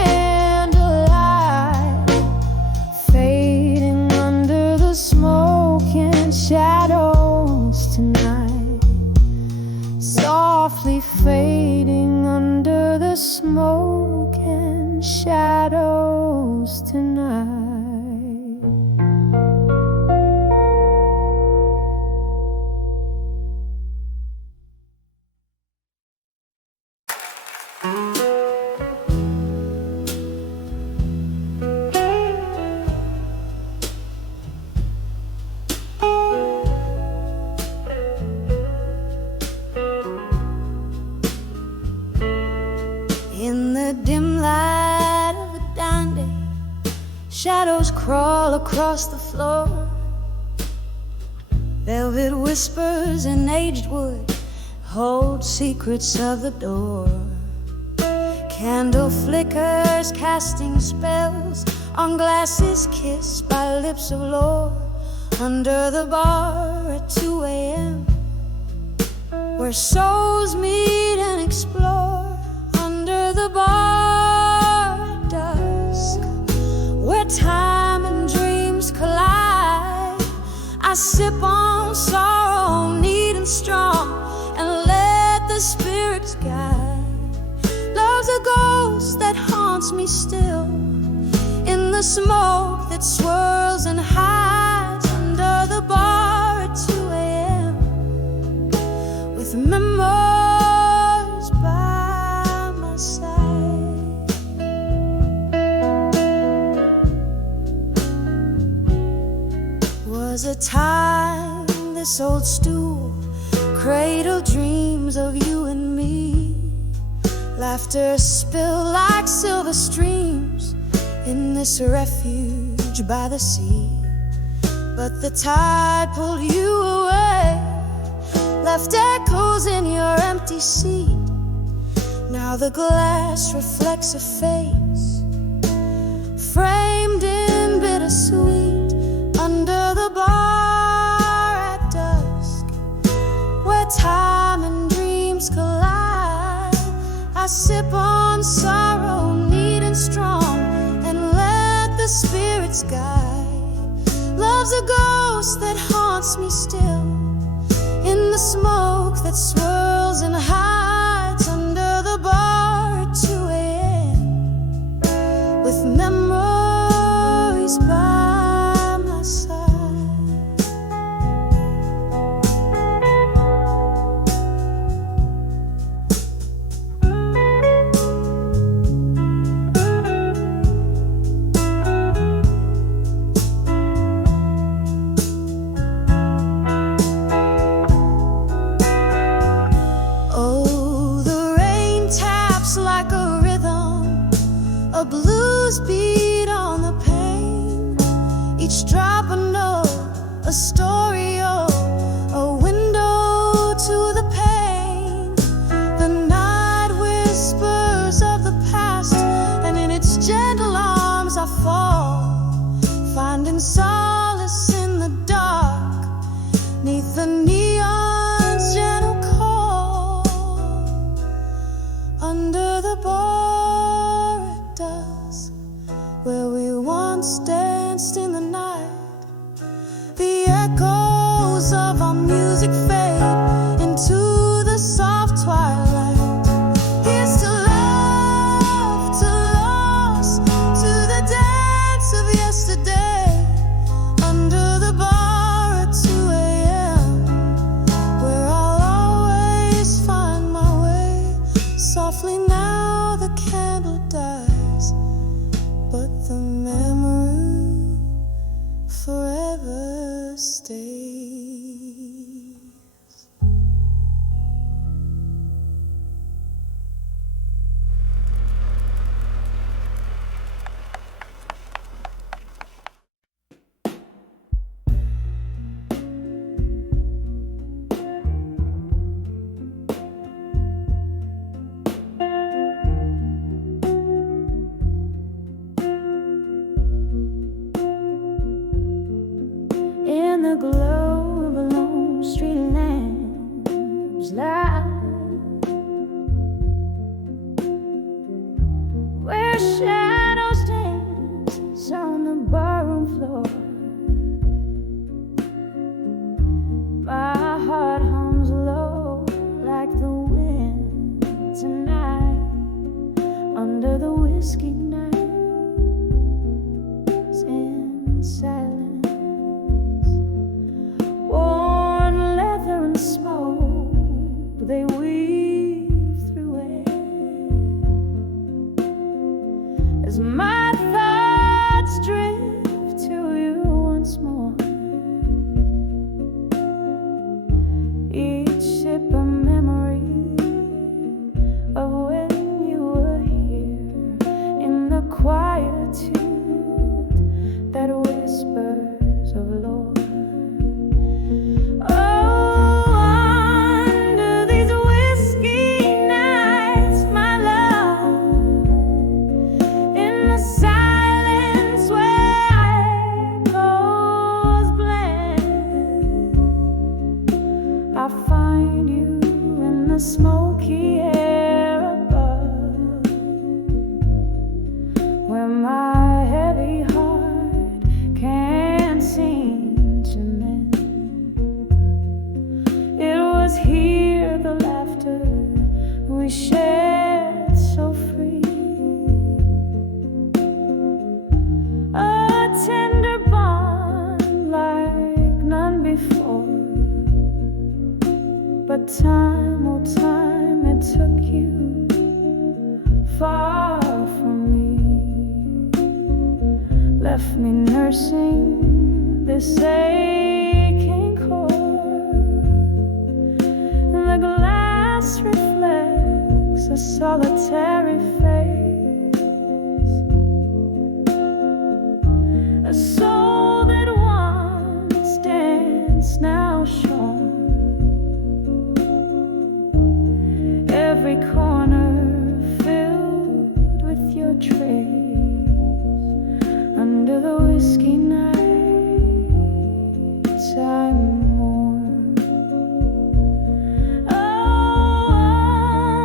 fading under the smoke and shadows tonight, softly fading under the smoke and shadows tonight. In the dim light of a dying day, shadows crawl across the floor. Velvet whispers in aged wood hold secrets of the door. Candle flickers casting spells on glasses kissed by lips of lore. Under the bar at 2 a.m., where souls meet and explore. Under the bar at dusk, where time and dreams collide, I sip on sorrow, neat and strong, and let the spirits guide. Love's a ghost that haunts me still, in the smoke that swirls and hides. Under the bar at 2 a.m., with memories by my side. Was a time this old stool cradled dreams of you and me. Laughter spilled like silver streams in this refuge by the sea. But the tide pulled you away, left echoes in your empty seat. Now the glass reflects a face framed in bittersweet. Under the bar at dusk, where time and dreams collide, I sip on sorrow, neat and strong, and let the spirits guide. Love's a ghost that haunts me still, in the smoke that swirls and hides. Under the bar at 2 a.m., with memories by my side. I find you in the smoky air above, where my heavy heart can't seem to mend. It was here the laughter we shared so free, a tender bond like none before. But time, oh time, it took you far from me, left me nursing this aching chord. The glass reflects a solitary face, a soul that once danced, now shone. Every corner filled with your trace, under the whiskey nights I mourn. Oh,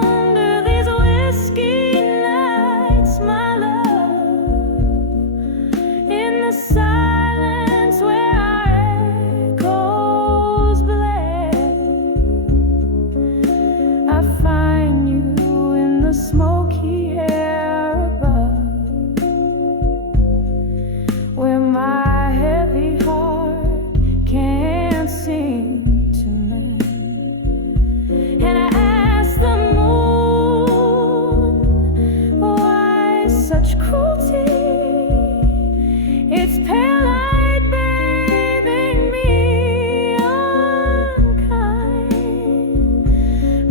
under these whiskey nights, my love, in the silence where our echoes bled, I find you in the smoky air above, where my heavy heart can't seem to mend. And I ask the moon, why such cruelty? Its pale light bathing me unkind,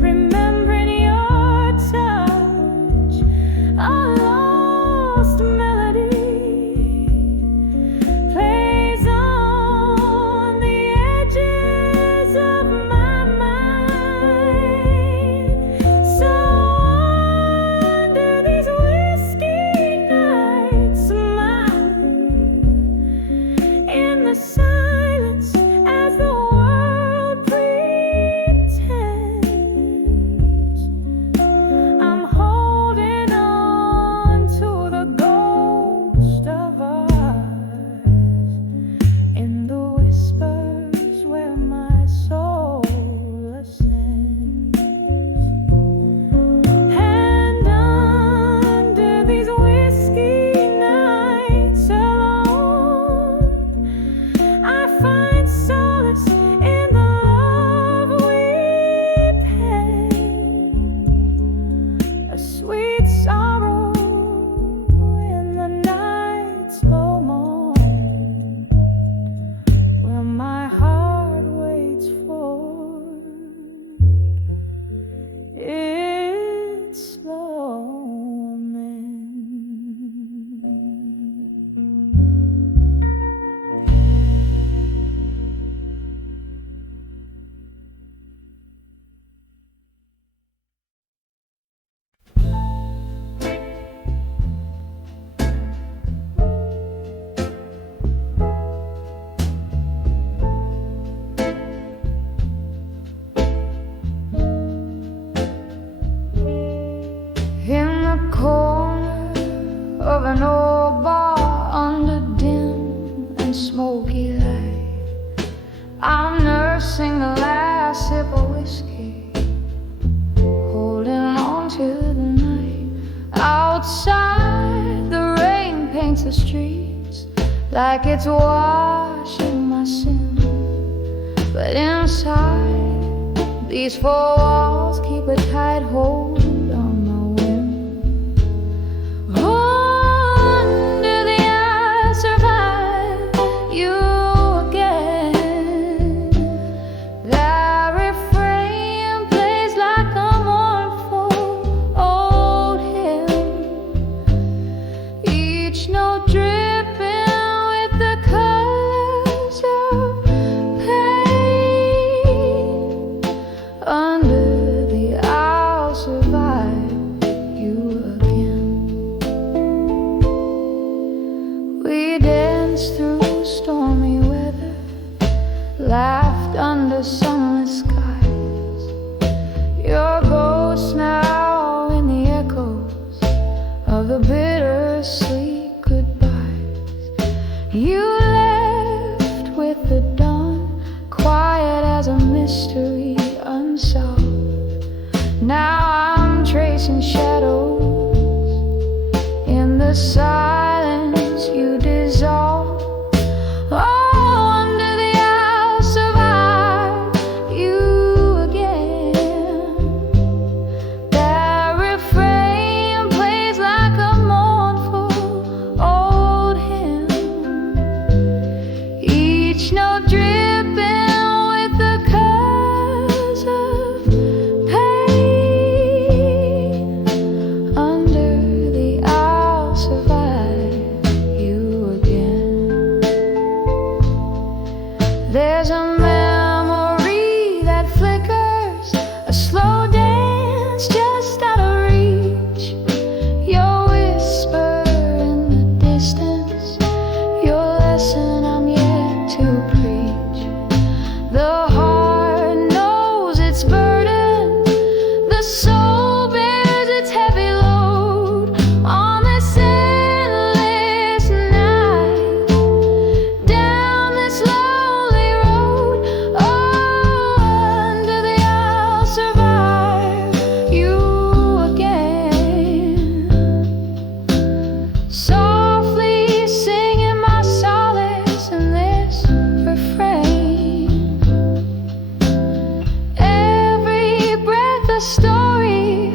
remembering your touch, a lost melody plays on the edges of my mind. So under these whiskey nights, in the silence, as the world pretends, I'm holding on to the ghost of us, in the whispers where my soul ascends. And under these whiskey nights alone, I find solace in the love we paid, a sweet sorrow in the night's low moan, where my heart waits for its slow mend. In the corner of an old bar, under dim and smoky light, I'm nursing the last sip of whiskey, holding on to the night. Outside, the rain paints the streets like it's washing my sins, but inside, these four walls keep a tight hold on my whim. Under the I survive you again. That refrain plays like a mournful old hymn, each note dripping with the colors of pain. Under the I'll survive. chasing shadows. In the silence you dissolve. Oh, under the I'll survive you again. That refrain plays like a mournful old hymn, each note dripping with the curse of pain. Under the I'll survive you again. There's a memory that flickers, a slow dance just out of reach. Your whisper in the distance, your lesson I'm yet to preach. The heart knows its burden, the soul bears its heavy load on this endless night, down this lonely road. Oh, under the I'll survive you again. Softly singing my solace in this refrain. Every breath a story,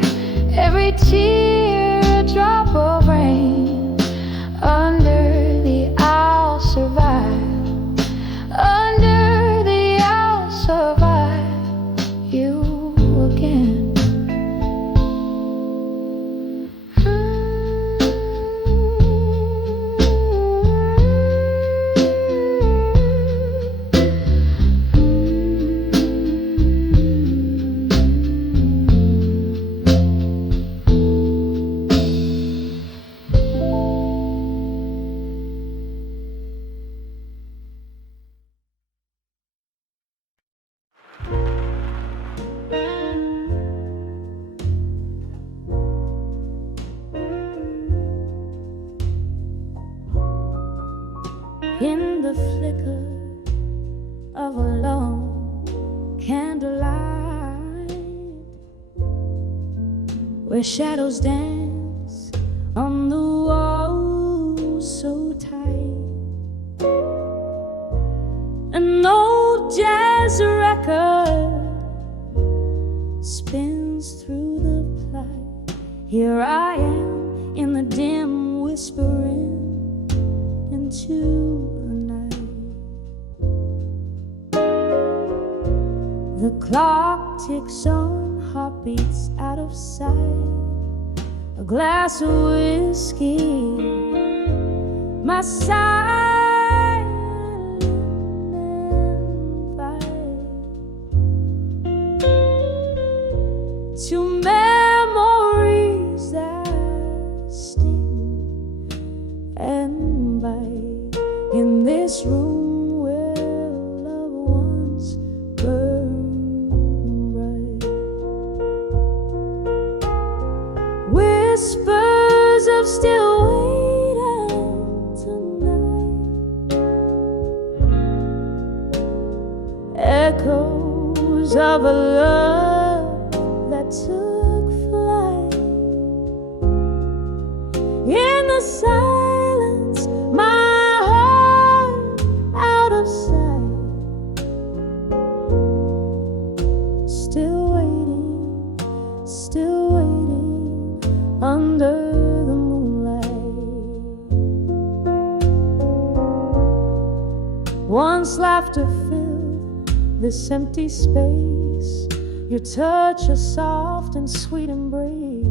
every tear a drop of rain. Under the I'll survive, under the I'll survive you again. In the flicker of a long candlelight, where shadows dance on the wall so tight, an old jazz record spins through the plight. Here I am in the dim whispering into the night. The clock ticks on, heartbeats out of sight. A glass of whiskey, my silent invite to memories that sting and bite. In this room where loved ones burn bright, whispers of still waiting tonight, echoes of a love that took flight. In the silence, my heart out of sight, still waiting under the moonlight. Once laughter filled this empty space, your touch a soft and sweet embrace.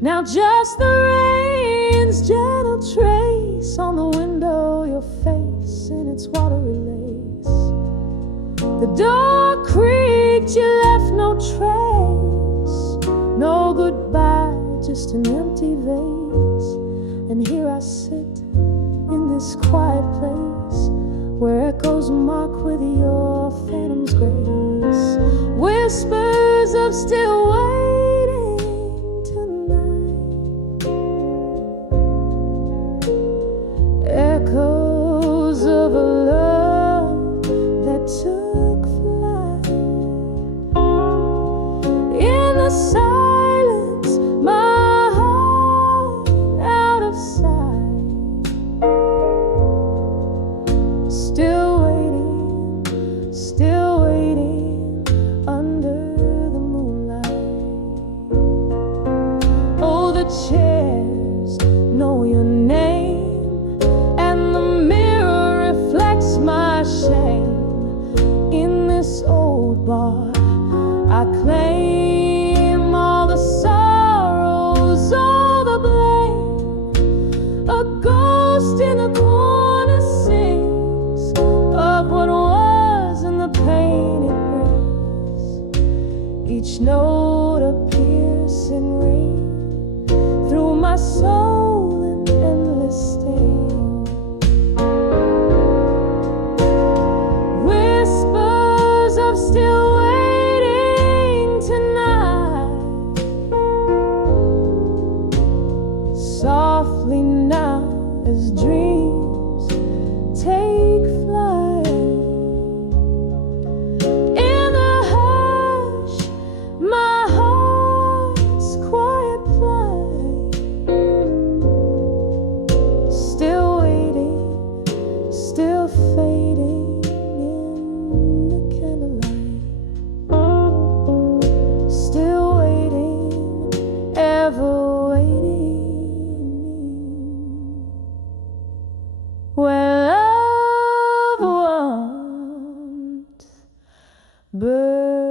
Now just the rain's gentle trace on the window, your face in its watery lace. The door creaked, you left no trace, no goodbye, just an empty vase. And here I sit in this quiet place, where echoes mock with your phantom's grace. Whispers of still waiting tonight, echoes of a love that took flight. In the silence, chairs know your name, and the mirror reflects my shame. In this old bar, I claim all the sorrows, all the blame. A ghost in the corner sings of what was and the pain it brings. Each note a piercing ring through my soul in endless stain. Whispers of still waiting tonight, softly now as dreams take flight. In the hush, my heart's quiet plight, still waiting, still fading in the candlelight. Still waiting, ever waiting. Where love once burned.